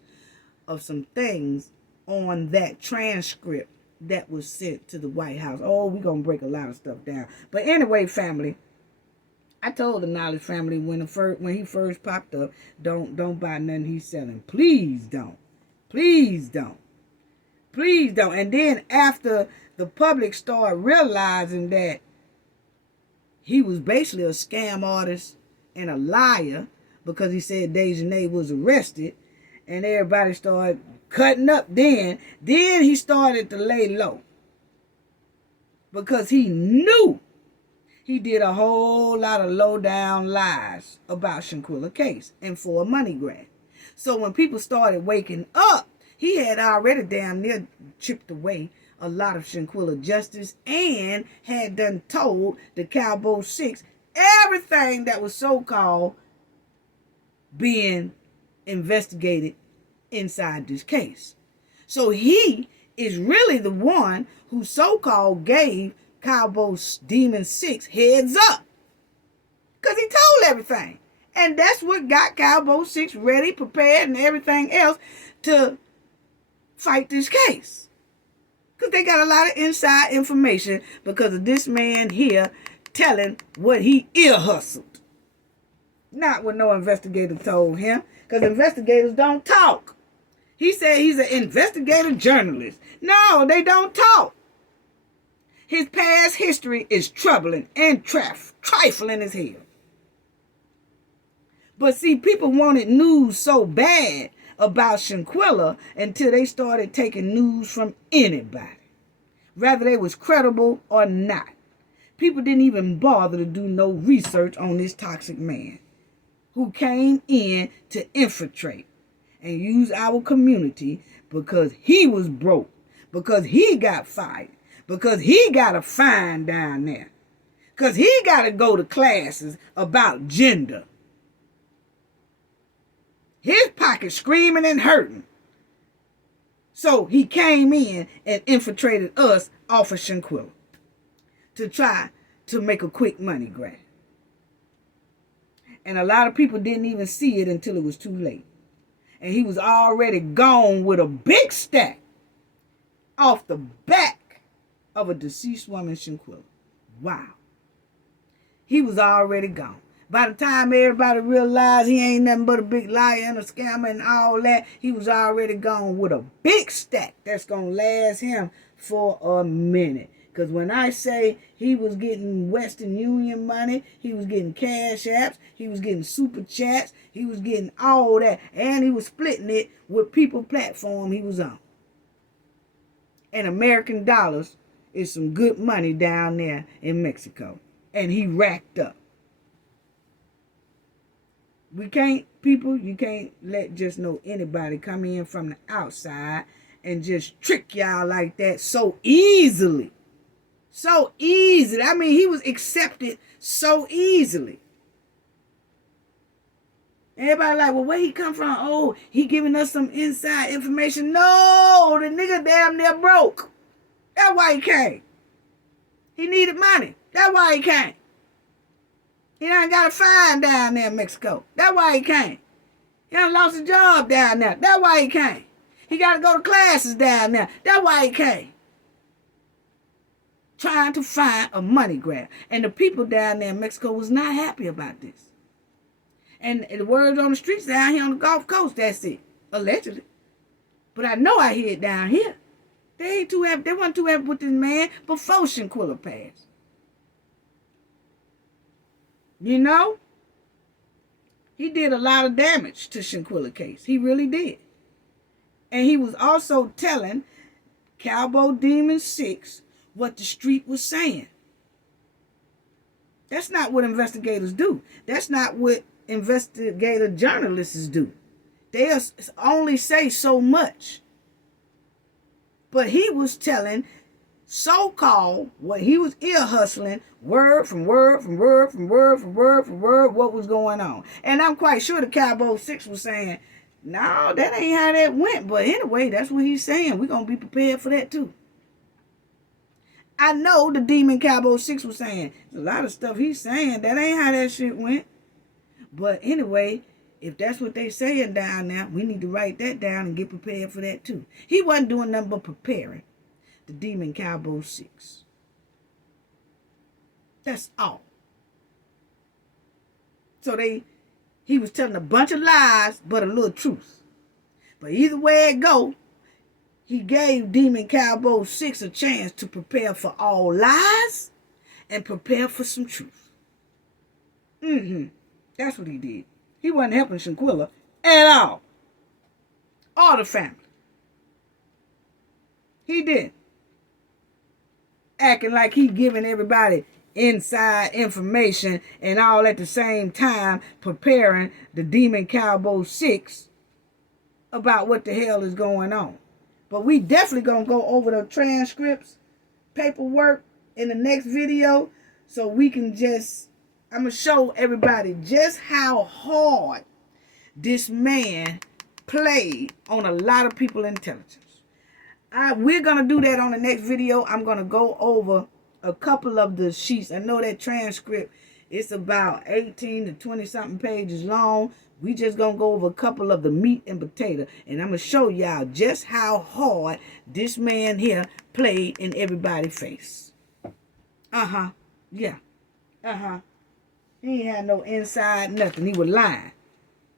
of some things on that transcript that was sent to the White House. Oh, we're going to break a lot of stuff down. But anyway, family, I told the Knowledge family when he first popped up, don't buy nothing he's selling. Please don't. Please don't. Please don't. And then after the public started realizing that he was basically a scam artist and a liar because he said Dejanay was arrested, and everybody started cutting up then he started to lay low because he knew he did a whole lot of low-down lies about Shanquella case and for a money grab. So when people started waking up, he had already damn near chipped away a lot of Shanquella justice and had done told the Cabo 6 everything that was so-called being investigated inside this case. So he is really the one who so-called gave Cabo Demon 6 heads up because he told everything. And that's what got Cabo 6 ready, prepared, and everything else to fight this case. Because they got a lot of inside information because of this man here telling what he ear hustled. Not what no investigator told him, because investigators don't talk. He said he's an investigative journalist. No, they don't talk. His past history is troubling and trifling as hell. But see, people wanted news so bad about Shanquella until they started taking news from anybody, whether they was credible or not. People didn't even bother to do no research on this toxic man who came in to infiltrate and use our community because he was broke, because he got fired, because he got a fine down there, because he got to go to classes about gender. His pocket screaming and hurting. So he came in and infiltrated us off of Shanquella to try to make a quick money grab. And a lot of people didn't even see it until it was too late. And he was already gone with a big stack off the back of a deceased woman, Shanquella. Wow. He was already gone. By the time everybody realized he ain't nothing but a big liar and a scammer and all that, he was already gone with a big stack that's going to last him for a minute. Because when I say he was getting Western Union money, he was getting cash apps, he was getting super chats, he was getting all that, and he was splitting it with people platform he was on. And American dollars is some good money down there in Mexico. And he racked up. You can't let just know anybody come in from the outside and just trick y'all like that so easily. So easily. I mean, he was accepted so easily. Everybody like, well, where he come from? Oh, he giving us some inside information. No, the nigga damn near broke. That's why he came. He needed money. That's why he came. He done got a fine down there in Mexico. That's why he came. He done lost his job down there. That's why he came. He got to go to classes down there. That's why he came. Trying to find a money grab. And the people down there in Mexico was not happy about this. And the word on the streets down here on the Gulf Coast, that's it. Allegedly. But I know I hear it down here. They ain't too happy. They weren't too happy with this man before Shanquella passed. You know? He did a lot of damage to Shanquella case. He really did. And he was also telling Cabo Demon 6 what the street was saying. That's not what investigators do. That's not what investigative journalists do. They only say so much. But he was telling so-called, what he was ear hustling, word from word from word from word from word from word, what was going on. And I'm quite sure the Cabo 6 was saying, no, that ain't how that went. But anyway, that's what he's saying. We're going to be prepared for that too. I know the Demon Cabo 6 was saying, a lot of stuff he's saying, that ain't how that shit went. But anyway, if that's what they saying down there, we need to write that down and get prepared for that too. He wasn't doing nothing but preparing the Demon Cabo 6. That's all. So he was telling a bunch of lies, but a little truth. But either way it go, he gave Demon Cabo 6 a chance to prepare for all lies and prepare for some truth. That's what he did. He wasn't helping Shanquella at all. Or the family. He did. Acting like he giving everybody inside information and all at the same time preparing the Demon Cabo 6 about what the hell is going on. But we definitely going to go over the transcripts, paperwork in the next video so we can I'm going to show everybody just how hard this man played on a lot of people's intelligence. We're going to do that on the next video. I'm going to go over a couple of the sheets. I know that transcript is about 18 to 20 something pages long. We just going to go over a couple of the meat and potato. And I'm going to show y'all just how hard this man here played in everybody's face. Yeah. He ain't had no inside nothing. He was lying.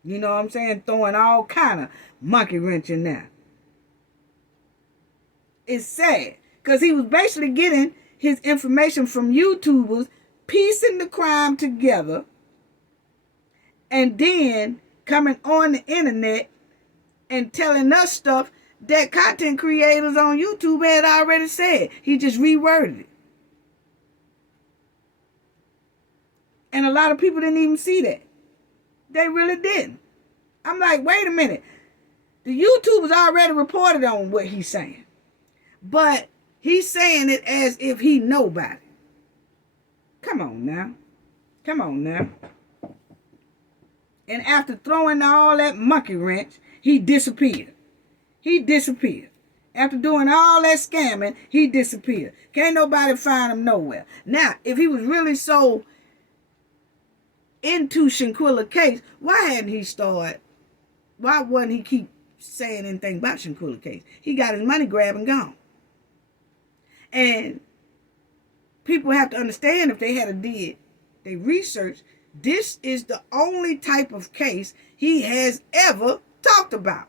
You know what I'm saying? Throwing all kind of monkey wrench in there. It's sad. Because he was basically getting his information from YouTubers, piecing the crime together, and then coming on the internet and telling us stuff that content creators on YouTube had already said. He just reworded it. And a lot of people didn't even see that. They really didn't. I'm like, wait a minute. The YouTubers already reported on what he's saying. But he's saying it as if he nobody. Come on now. Come on now. And after throwing all that monkey wrench, he disappeared. He disappeared. After doing all that scamming, he disappeared. Can't nobody find him nowhere. Now, if he was really so into Shanquella case, why hadn't he started? Why wouldn't he keep saying anything about Shanquella case? He got his money grab and gone. And people have to understand, if they had did their research, this is the only type of case he has ever talked about.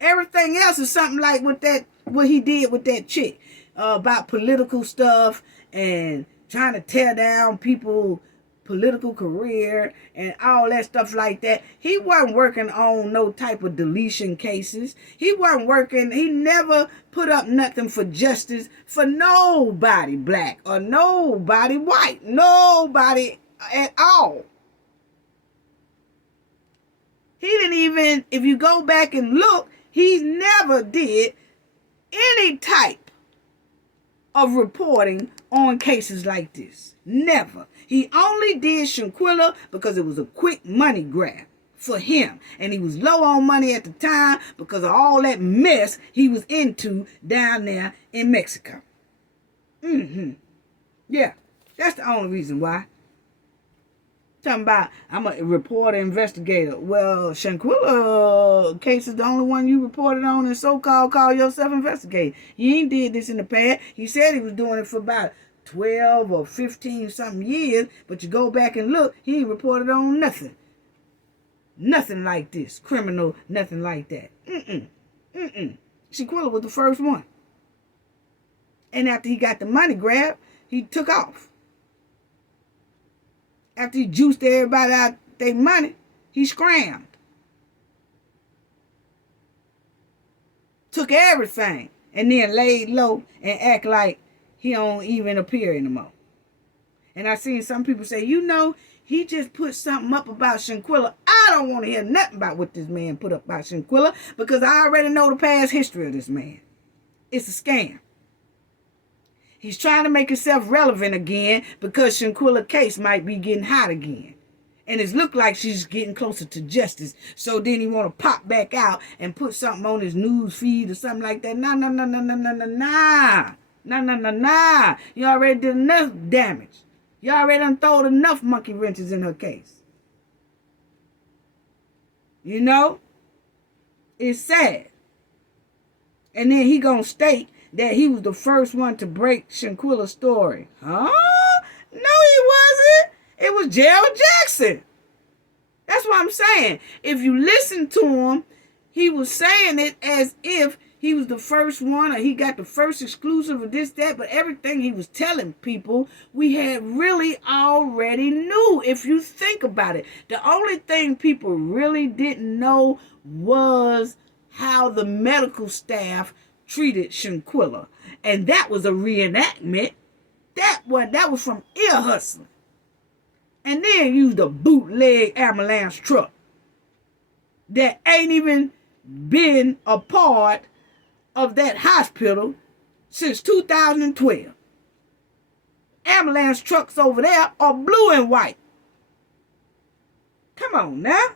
Everything else is something like what he did with that chick about political stuff and trying to tear down people's political career and all that stuff like that. He wasn't working on no type of deletion cases. He wasn't working, he never put up nothing for justice for nobody black or nobody white, nobody at all. He didn't even, if you go back and look, he never did any type of reporting on cases like this. Never. He only did Shanquella because it was a quick money grab for him. And he was low on money at the time because of all that mess he was into down there in Mexico. Yeah, that's the only reason why. Talking about, I'm a reporter, investigator. Well, Shanquella case is the only one you reported on and so-called call yourself investigator. He ain't did this in the past. He said he was doing it for about 12 or 15 something years, but you go back and look, he ain't reported on nothing. Nothing like this. Criminal, nothing like that. Shanquella was the first one. And after he got the money grabbed, he took off. After he juiced everybody out their money, he scrammed. Took everything and then laid low and act like he don't even appear anymore. And I seen some people say, he just put something up about Shanquella. I don't want to hear nothing about what this man put up about Shanquella because I already know the past history of this man. It's a scam. He's trying to make himself relevant again because Shanquella's case might be getting hot again. And it looked like she's getting closer to justice. So then he want to pop back out and put something on his news feed or something like that. Nah. You already did enough damage. You already done thrown enough monkey wrenches in her case. It's sad. And then he gonna state that he was the first one to break Shanquella's story. Huh? No, he wasn't. It was Gerald Jackson. That's what I'm saying. If you listen to him, he was saying it as if he was the first one or he got the first exclusive of this, that, but everything he was telling people, we had really already knew, if you think about it. The only thing people really didn't know was how the medical staff treated Shanquella. And that was a reenactment. That was from ear hustling. And then used a bootleg ambulance truck that ain't even been a part of that hospital since 2012. Ambulance trucks over there are blue and white. Come on now.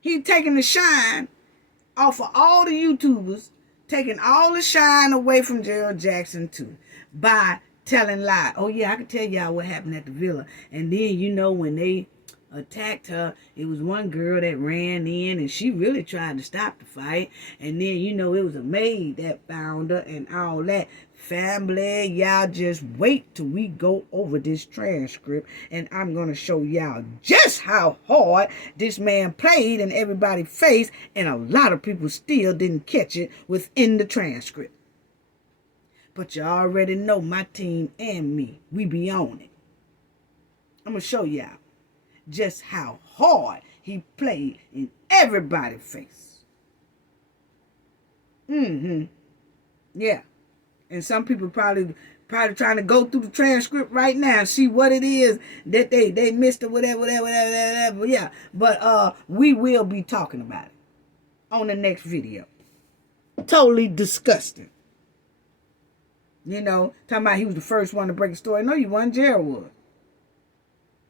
He taking the shine off of all the YouTubers, taking all the shine away from Gerald Jackson too, by telling lies. Oh yeah, I can tell y'all what happened at the villa. And then, when they attacked her, it was one girl that ran in and she really tried to stop the fight. And then, it was a maid that found her and all that. Family, y'all just wait till we go over this transcript and I'm going to show y'all just how hard this man played in everybody's face, and a lot of people still didn't catch it within the transcript. But you already know my team and me, we be on it. I'm going to show y'all just how hard he played in everybody's face. Yeah. And some people probably trying to go through the transcript right now and see what it is that they missed or whatever. Yeah. But we will be talking about it on the next video. Totally disgusting. Talking about he was the first one to break the story. No, you wasn't. Gerald was.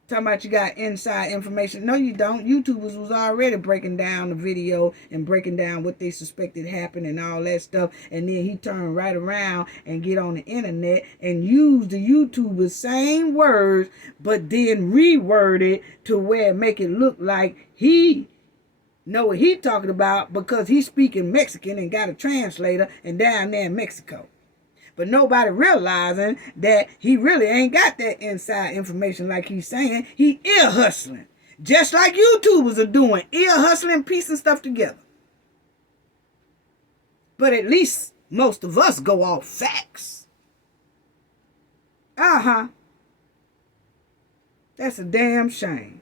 Talking about you got inside information. No, you don't. YouTubers was already breaking down the video and breaking down what they suspected happened and all that stuff. And then he turned right around and get on the internet and use the YouTubers' same words, but then reword it to where it make it look like he know what he talking about because he's speaking Mexican and got a translator and down there in Mexico. But nobody realizing that he really ain't got that inside information like he's saying. He ear hustling. Just like YouTubers are doing. Ear hustling, piecing stuff together. But at least most of us go off facts. That's a damn shame.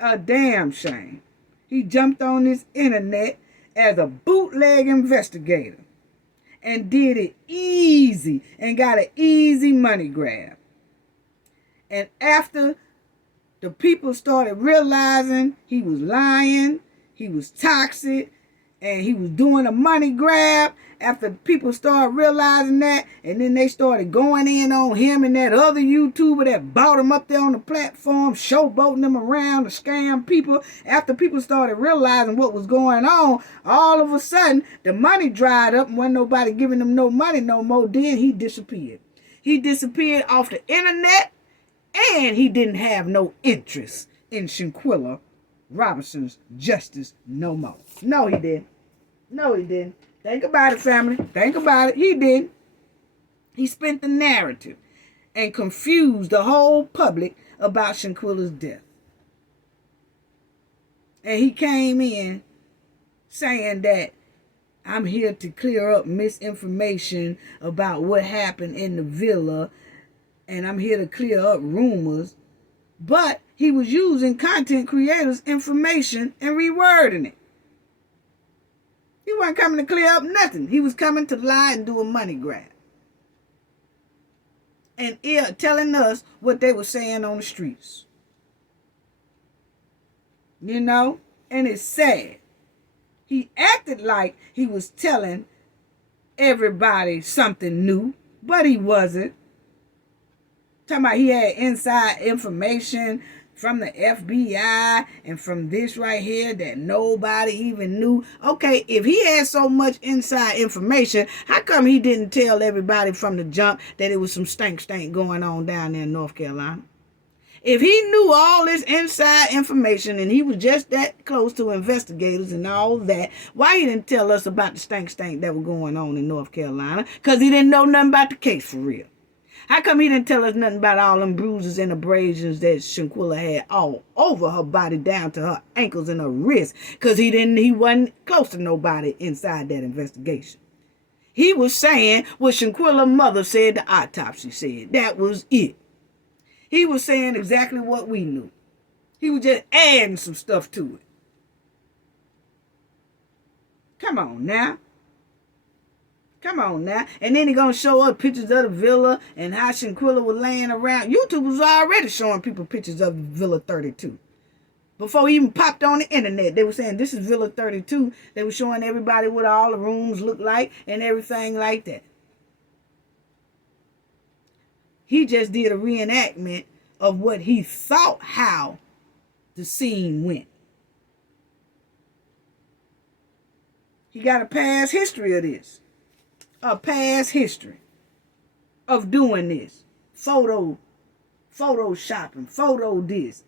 A damn shame. He jumped on this internet as a bootleg investigator. And did it easy and got an easy money grab. And after the people started realizing he was lying, he was toxic, and he was doing a money grab, after people started realizing that, and then they started going in on him and that other YouTuber that bought him up there on the platform, showboating them around to scam people. After people started realizing what was going on, all of a sudden, the money dried up and wasn't nobody giving him no money no more. Then he disappeared. He disappeared off the internet, and he didn't have no interest in Shanquella Robinson's justice no more. No, he didn't. No, he didn't. Think about it, family. Think about it. He didn't. He spent the narrative and confused the whole public about Shanquella's death. And he came in saying that I'm here to clear up misinformation about what happened in the villa, and I'm here to clear up rumors. But he was using content creators' information and rewording it. He wasn't coming to clear up nothing. He was coming to lie and do a money grab. And telling us what they were saying on the streets. You know? And it's sad. He acted like he was telling everybody something new, but he wasn't. Talking about he had inside information from the FBI and from this right here that nobody even knew. Okay, if he had so much inside information, how come he didn't tell everybody from the jump that it was some stank going on down there in North Carolina? If he knew all this inside information and he was just that close to investigators and all that, why he didn't tell us about the stank that was going on in North Carolina? Because he didn't know nothing about the case for real. How come he didn't tell us nothing about all them bruises and abrasions that Shanquella had all over her body down to her ankles and her wrists? Because he wasn't close to nobody inside that investigation. He was saying what Shanquella's mother said the autopsy said. That was it. He was saying exactly what we knew. He was just adding some stuff to it. Come on now. Come on now. And then he going to show us pictures of the villa and how Shanquella was laying around. YouTube was already showing people pictures of Villa 32. Before he even popped on the internet, they were saying this is Villa 32. They were showing everybody what all the rooms look like and everything like that. He just did a reenactment of what he thought how the scene went. He got a past history of this. A past history of doing this. Photoshopping, photo this,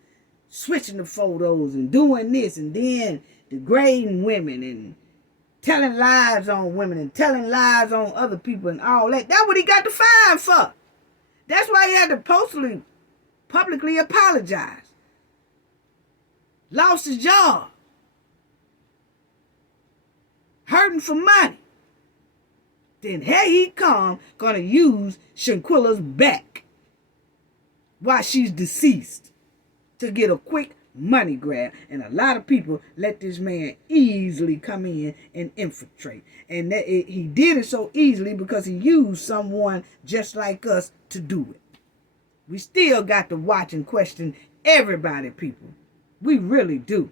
switching the photos and doing this and then degrading women and telling lies on women and telling lies on other people and all that. That's what he got the fine for. That's why he had to publicly apologize. Lost his job. Hurting for money. Then here he come, gonna use Shanquella's back while she's deceased to get a quick money grab. And a lot of people let this man easily come in and infiltrate. And he did it so easily because he used someone just like us to do it. We still got to watch and question everybody, people. We really do.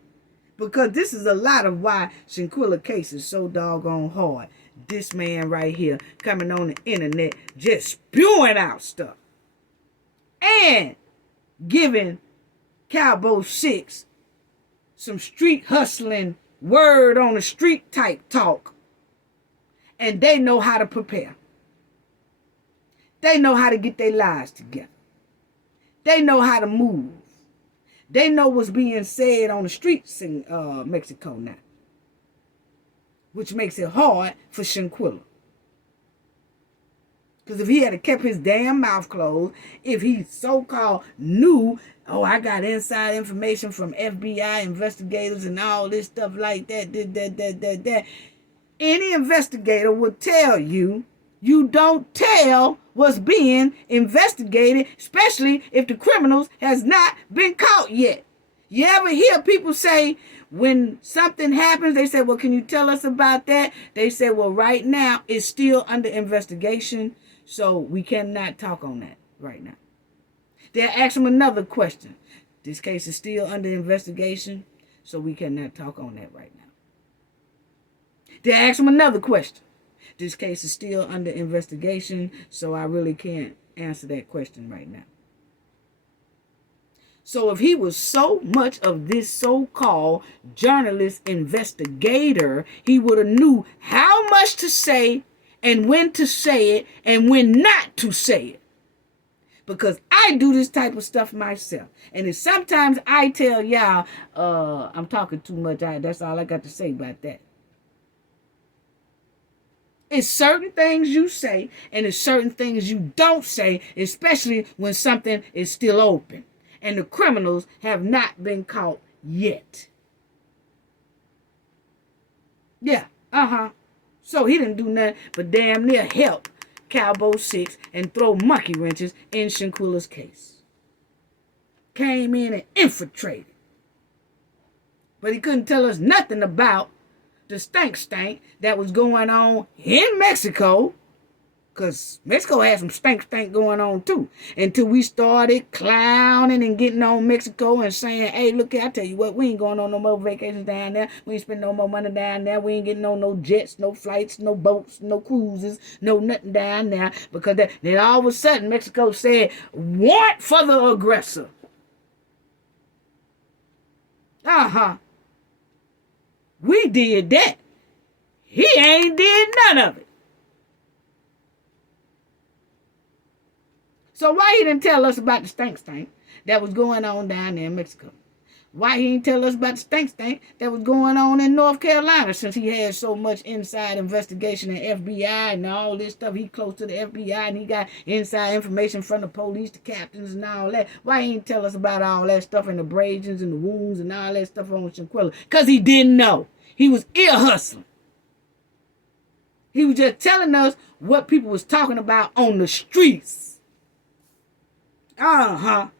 Because this is a lot of why Shanquella case is so doggone hard. This man right here coming on the internet just spewing out stuff. And giving Cabo 6 some street hustling, word on the street type talk. And they know how to prepare. They know how to get their lives together. They know how to move. They know what's being said on the streets in Mexico now. Which makes it hard for Shanquella. Because if he had kept his damn mouth closed, if he so-called knew, oh, I got inside information from FBI investigators and all this stuff like that, any investigator would tell you, you don't tell what's being investigated, especially if the criminals has not been caught yet. You ever hear people say, when something happens, they say, well, can you tell us about that? They say, well, right now, it's still under investigation, so we cannot talk on that right now. They'll ask them another question. This case is still under investigation, so we cannot talk on that right now. They'll ask them another question. This case is still under investigation, so I really can't answer that question right now. So if he was so much of this so-called journalist investigator, he would have knew how much to say and when to say it and when not to say it. because I do this type of stuff myself. And if sometimes I tell y'all, I'm talking too much. That's all I got to say about that. It's certain things you say, and it's certain things you don't say, especially when something is still open and the criminals have not been caught yet. Yeah, So he didn't do nothing but damn near help Cabo 6 and throw monkey wrenches in Shanquella's case. Came in and infiltrated. But he couldn't tell us nothing about the stank that was going on in Mexico, because Mexico had some stank going on too, until we started clowning and getting on Mexico and saying, hey, look here, I tell you what, we ain't going on no more vacations down there. We ain't spending no more money down there. We ain't getting on no jets, no flights, no boats, no cruises, no nothing down there. Because then all of a sudden Mexico said, warrant for the aggressor. We did that. He ain't did none of it. So why he didn't tell us about the stank that was going on down there in Mexico? Why he didn't tell us about the stank that was going on in North Carolina, since he had so much inside investigation and FBI and all this stuff? He close to the FBI and he got inside information from the police, the captains and all that. Why he didn't tell us about all that stuff and the abrasions and the wounds and all that stuff on Shanquella? Because he didn't know. He was ear hustling. He was just telling us what people was talking about on the streets. And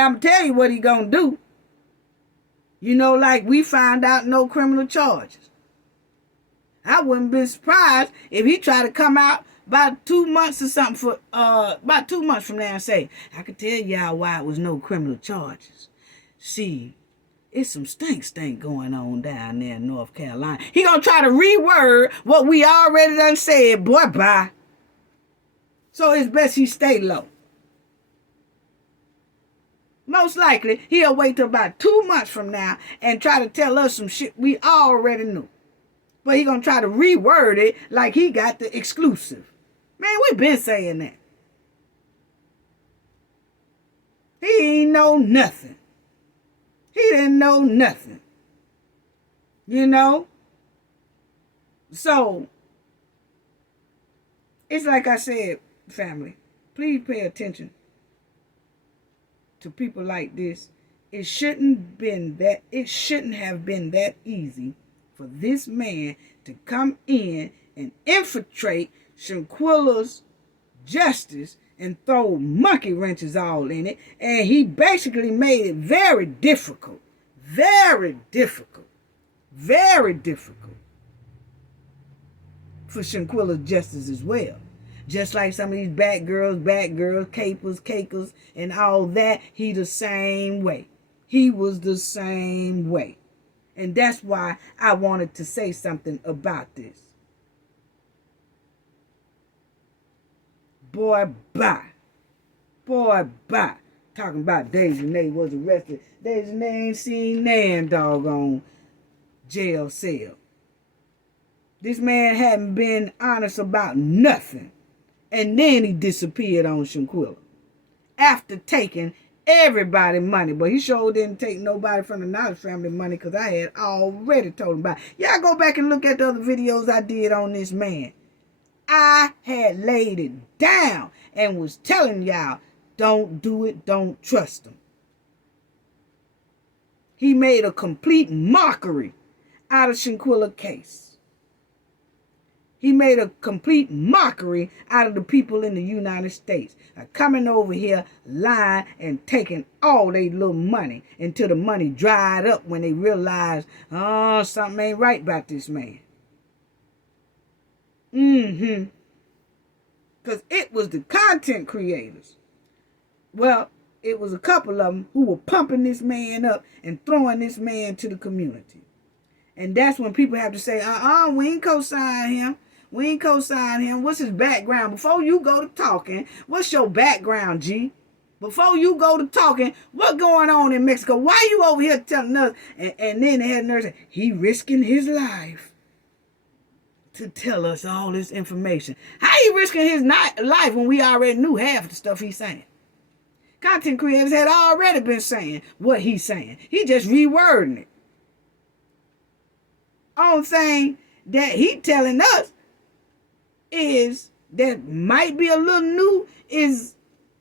I'm telling you what he gonna do. You know, like we found out no criminal charges. I wouldn't be surprised if he tried to come out about 2 months or something for about 2 months from now and say, I can tell y'all why it was no criminal charges. See, it's some stank going on down there in North Carolina. He gonna try to reword what we already done said, boy, bye. So it's best he stay low. Most likely, he'll wait till about 2 months from now and try to tell us some shit we already knew. But he gonna try to reword it like he got the exclusive. Man, we been saying that. He ain't know nothing. He didn't know nothing. You know? So, it's like I said, family, please pay attention to people like this. It shouldn't have been that easy for this man to come in and infiltrate Shanquella's justice and throw monkey wrenches all in it. And he basically made it very difficult for Shanquella's justice as well. Just like some of these bad girls, capers, cakers, and all that, he the same way. He was the same way. And that's why I wanted to say something about this. Boy, bye. Talking about Dejanay was arrested. Dejanay ain't seen nan doggone jail cell. This man hadn't been honest about nothing. And then he disappeared on Shanquella after taking everybody's money. But he sure didn't take nobody from the Knowledge family money, because I had already told him about it. Y'all go back and look at the other videos I did on this man. I had laid it down and was telling y'all, don't do it, don't trust him. He made a complete mockery out of Shanquella's case. He made a complete mockery out of the people in the United States. Coming over here, lying, and taking all their little money until the money dried up when they realized, oh, something ain't right about this man. Because it was the content creators. Well, it was a couple of them who were pumping this man up and throwing this man to the community. And that's when people have to say, we ain't co-sign him. We ain't co-sign him. What's his background? Before you go to talking, what's your background, G? Before you go to talking, what's going on in Mexico? Why you over here telling us? And then they had nurse say, he risking his life to tell us all this information? How he risking his life when we already knew half of the stuff he's saying? Content creators had already been saying what he's saying. He just rewording it. Only thing that he telling us is that might be a little new is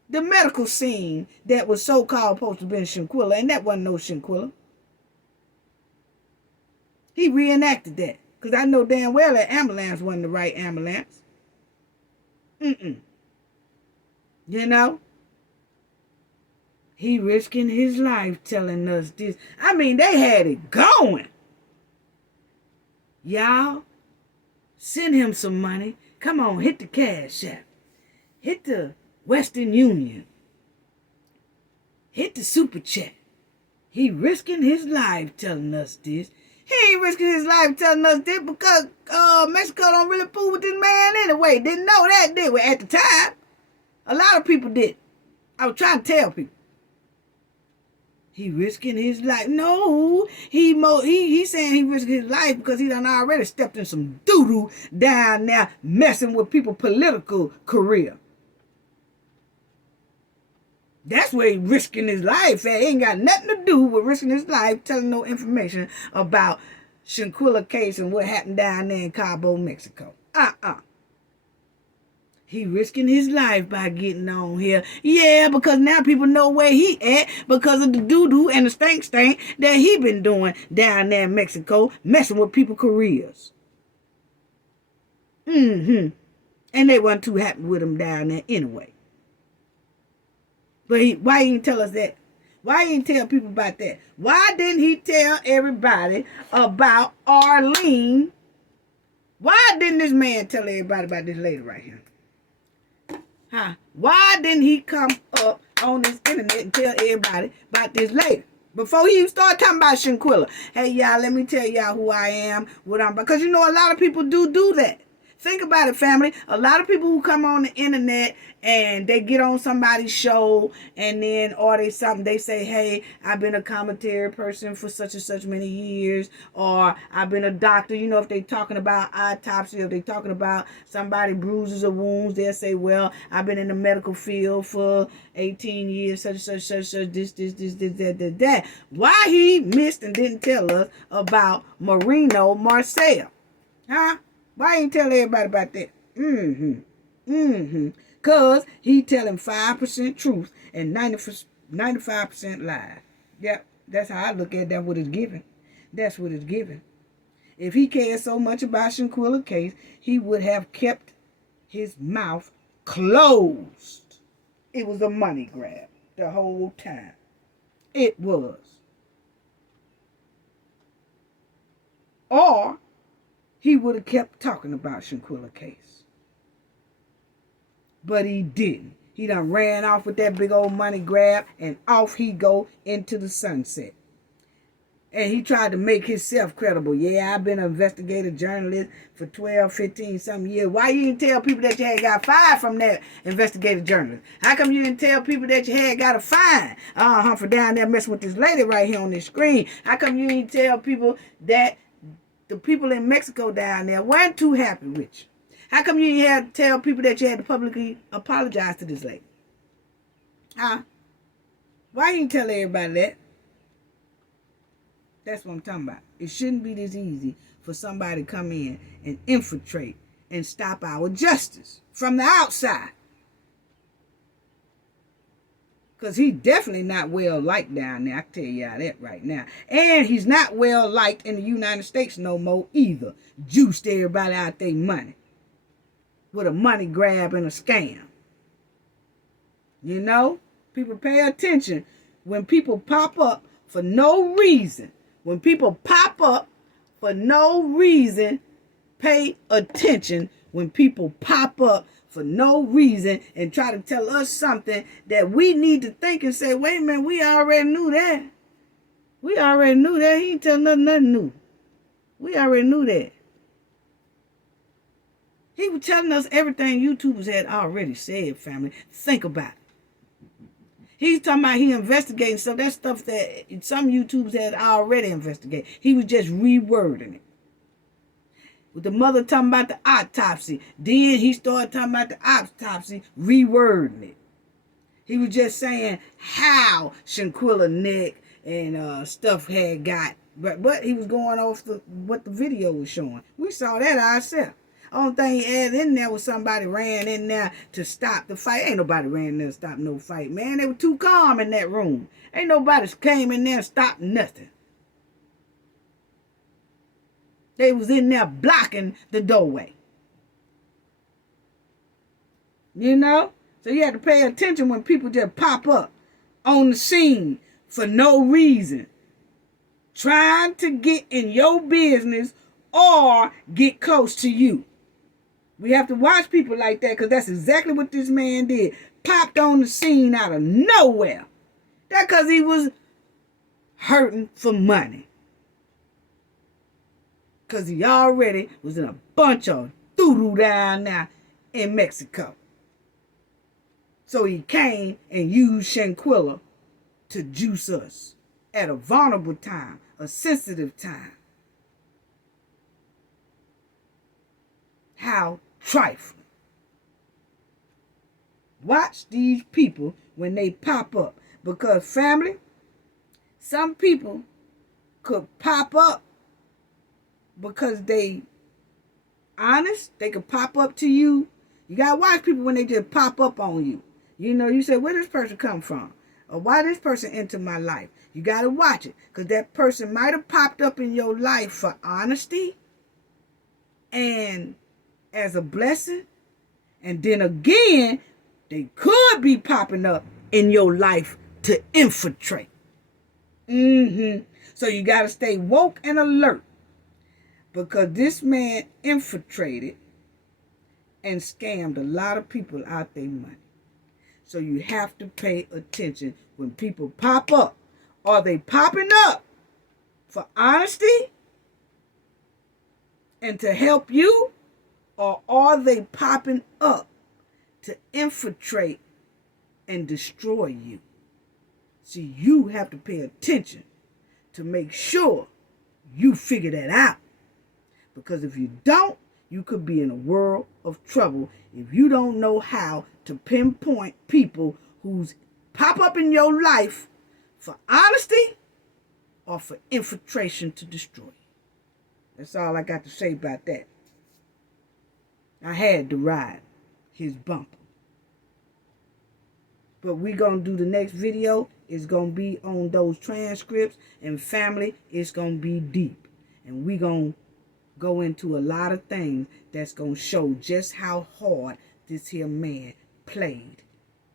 the medical scene that was so-called supposed to be in Shanquella, and that wasn't no Shanquella. He reenacted that. Because I know damn well that ambulance wasn't the right ambulance. You know? He risking his life telling us this. I mean, they had it going. Y'all, send him some money. Come on, hit the Cash App. Hit the Western Union. Hit the Super Chat. He risking his life telling us this. He ain't risking his life telling us this because Mexico don't really fool with this man anyway. Didn't know that, did we? At the time, a lot of people did. I was trying to tell people. He risking his life. No, he saying he risking his life because he done already stepped in some doo-doo down there messing with people's political career. That's where he risking his life at. He ain't got nothing to do with risking his life telling no information about Shanquella case and what happened down there in Cabo, Mexico. He risking his life by getting on here. Yeah, because now people know where he at because of the doo-doo and the stank that he been doing down there in Mexico, messing with people's careers. And they wasn't too happy with him down there anyway. But why he didn't tell us that? Why he didn't tell people about that? Why didn't he tell everybody about Arlene? Why didn't this man tell everybody about this lady right here? Why didn't he come up on this internet and tell everybody about this lady? Before he started talking about Shanquella. Hey, y'all, let me tell y'all who I am, what I'm about. Because, you know, a lot of people do that. Think about it, family. A lot of people who come on the internet and they get on somebody's show and then, or they say, hey, I've been a commentary person for such and such many years, or I've been a doctor. You know, if they talking about autopsy, if they talking about somebody bruises or wounds, they'll say, well, I've been in the medical field for 18 years, such, this, that. Why he missed and didn't tell us about Marcel? Why ain't tell everybody about that? Because he telling 5% truth and 95% lies. Yep, that's how I look at that, what it's given. That's what it's given. If he cared so much about Shanquella case, he would have kept his mouth closed. It was a money grab the whole time. It was. Or he would have kept talking about Shanquella case. But he didn't. He done ran off with that big old money grab and off he go into the sunset. And he tried to make himself credible. Yeah, I've been an investigative journalist for 12, 15 something years. Why you didn't tell people that you had got fired from that investigative journalist? How come you didn't tell people that you had got a fine? For down there messing with this lady right here on this screen. How come you didn't tell people that the people in Mexico down there weren't too happy with you? How come you didn't have to tell people that you had to publicly apologize to this lady? Why you didn't tell everybody that? That's what I'm talking about. It shouldn't be this easy for somebody to come in and infiltrate and stop our justice from the outside. Because he's definitely not well liked down there. I can tell y'all that right now. And he's not well liked in the United States no more either. Juiced everybody out their money. With a money grab and a scam. You know? People pay attention when people pop up for no reason. When people pop up for no reason, pay attention when people pop up for no reason and try to tell us something that we need to think and say, wait a minute, we already knew that. We already knew that. He ain't telling nothing new. We already knew that. He was telling us everything YouTubers had already said, family. Think about it. He's talking about he investigating stuff. That's stuff that some YouTubers had already investigated. He was just rewording it. With the mother talking about the autopsy. Then he started talking about the autopsy, rewording it. He was just saying how Shanquella neck and stuff had got. But he was going off what the video was showing. We saw that ourselves. Only thing he added in there was somebody ran in there to stop the fight. Ain't nobody ran in there to stop no fight, man. They were too calm in that room. Ain't nobody came in there and stopped nothing. They was in there blocking the doorway. You know? So you have to pay attention when people just pop up on the scene for no reason, trying to get in your business or get close to you. We have to watch people like that, because that's exactly what this man did. Popped on the scene out of nowhere. That's because he was hurting for money. Because he already was in a bunch of doo-doo down there in Mexico. So he came and used Shanquella to juice us at a vulnerable time, a sensitive time. How trifling. Watch these people when they pop up. Because family, some people could pop up because they honest. They could pop up to you. You gotta watch people when they just pop up on you. You know, you say, where this person come from? Or why this person enter my life? You gotta watch it. Because that person might have popped up in your life for honesty and as a blessing. And then again, they could be popping up in your life to infiltrate. So you got to stay woke and alert, because this man infiltrated and scammed a lot of people out their money. So you have to pay attention when people pop up. Are they popping up for honesty and to help you? Or are they popping up to infiltrate and destroy you? See, you have to pay attention to make sure you figure that out. Because if you don't, you could be in a world of trouble if you don't know how to pinpoint people who's pop up in your life for honesty or for infiltration to destroy you. That's all I got to say about that. I had to ride his bumper. But we going to do the next video. It's going to be on those transcripts. And family, it's going to be deep. And we going to go into a lot of things that's going to show just how hard this here man played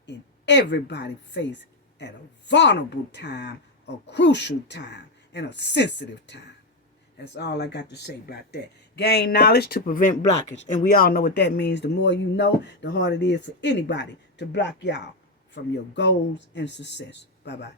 in everybody's face at a vulnerable time, a crucial time, and a sensitive time. That's all I got to say about that. Gain knowledge to prevent blockage. And we all know what that means. The more you know, the harder it is for anybody to block y'all from your goals and success. Bye-bye.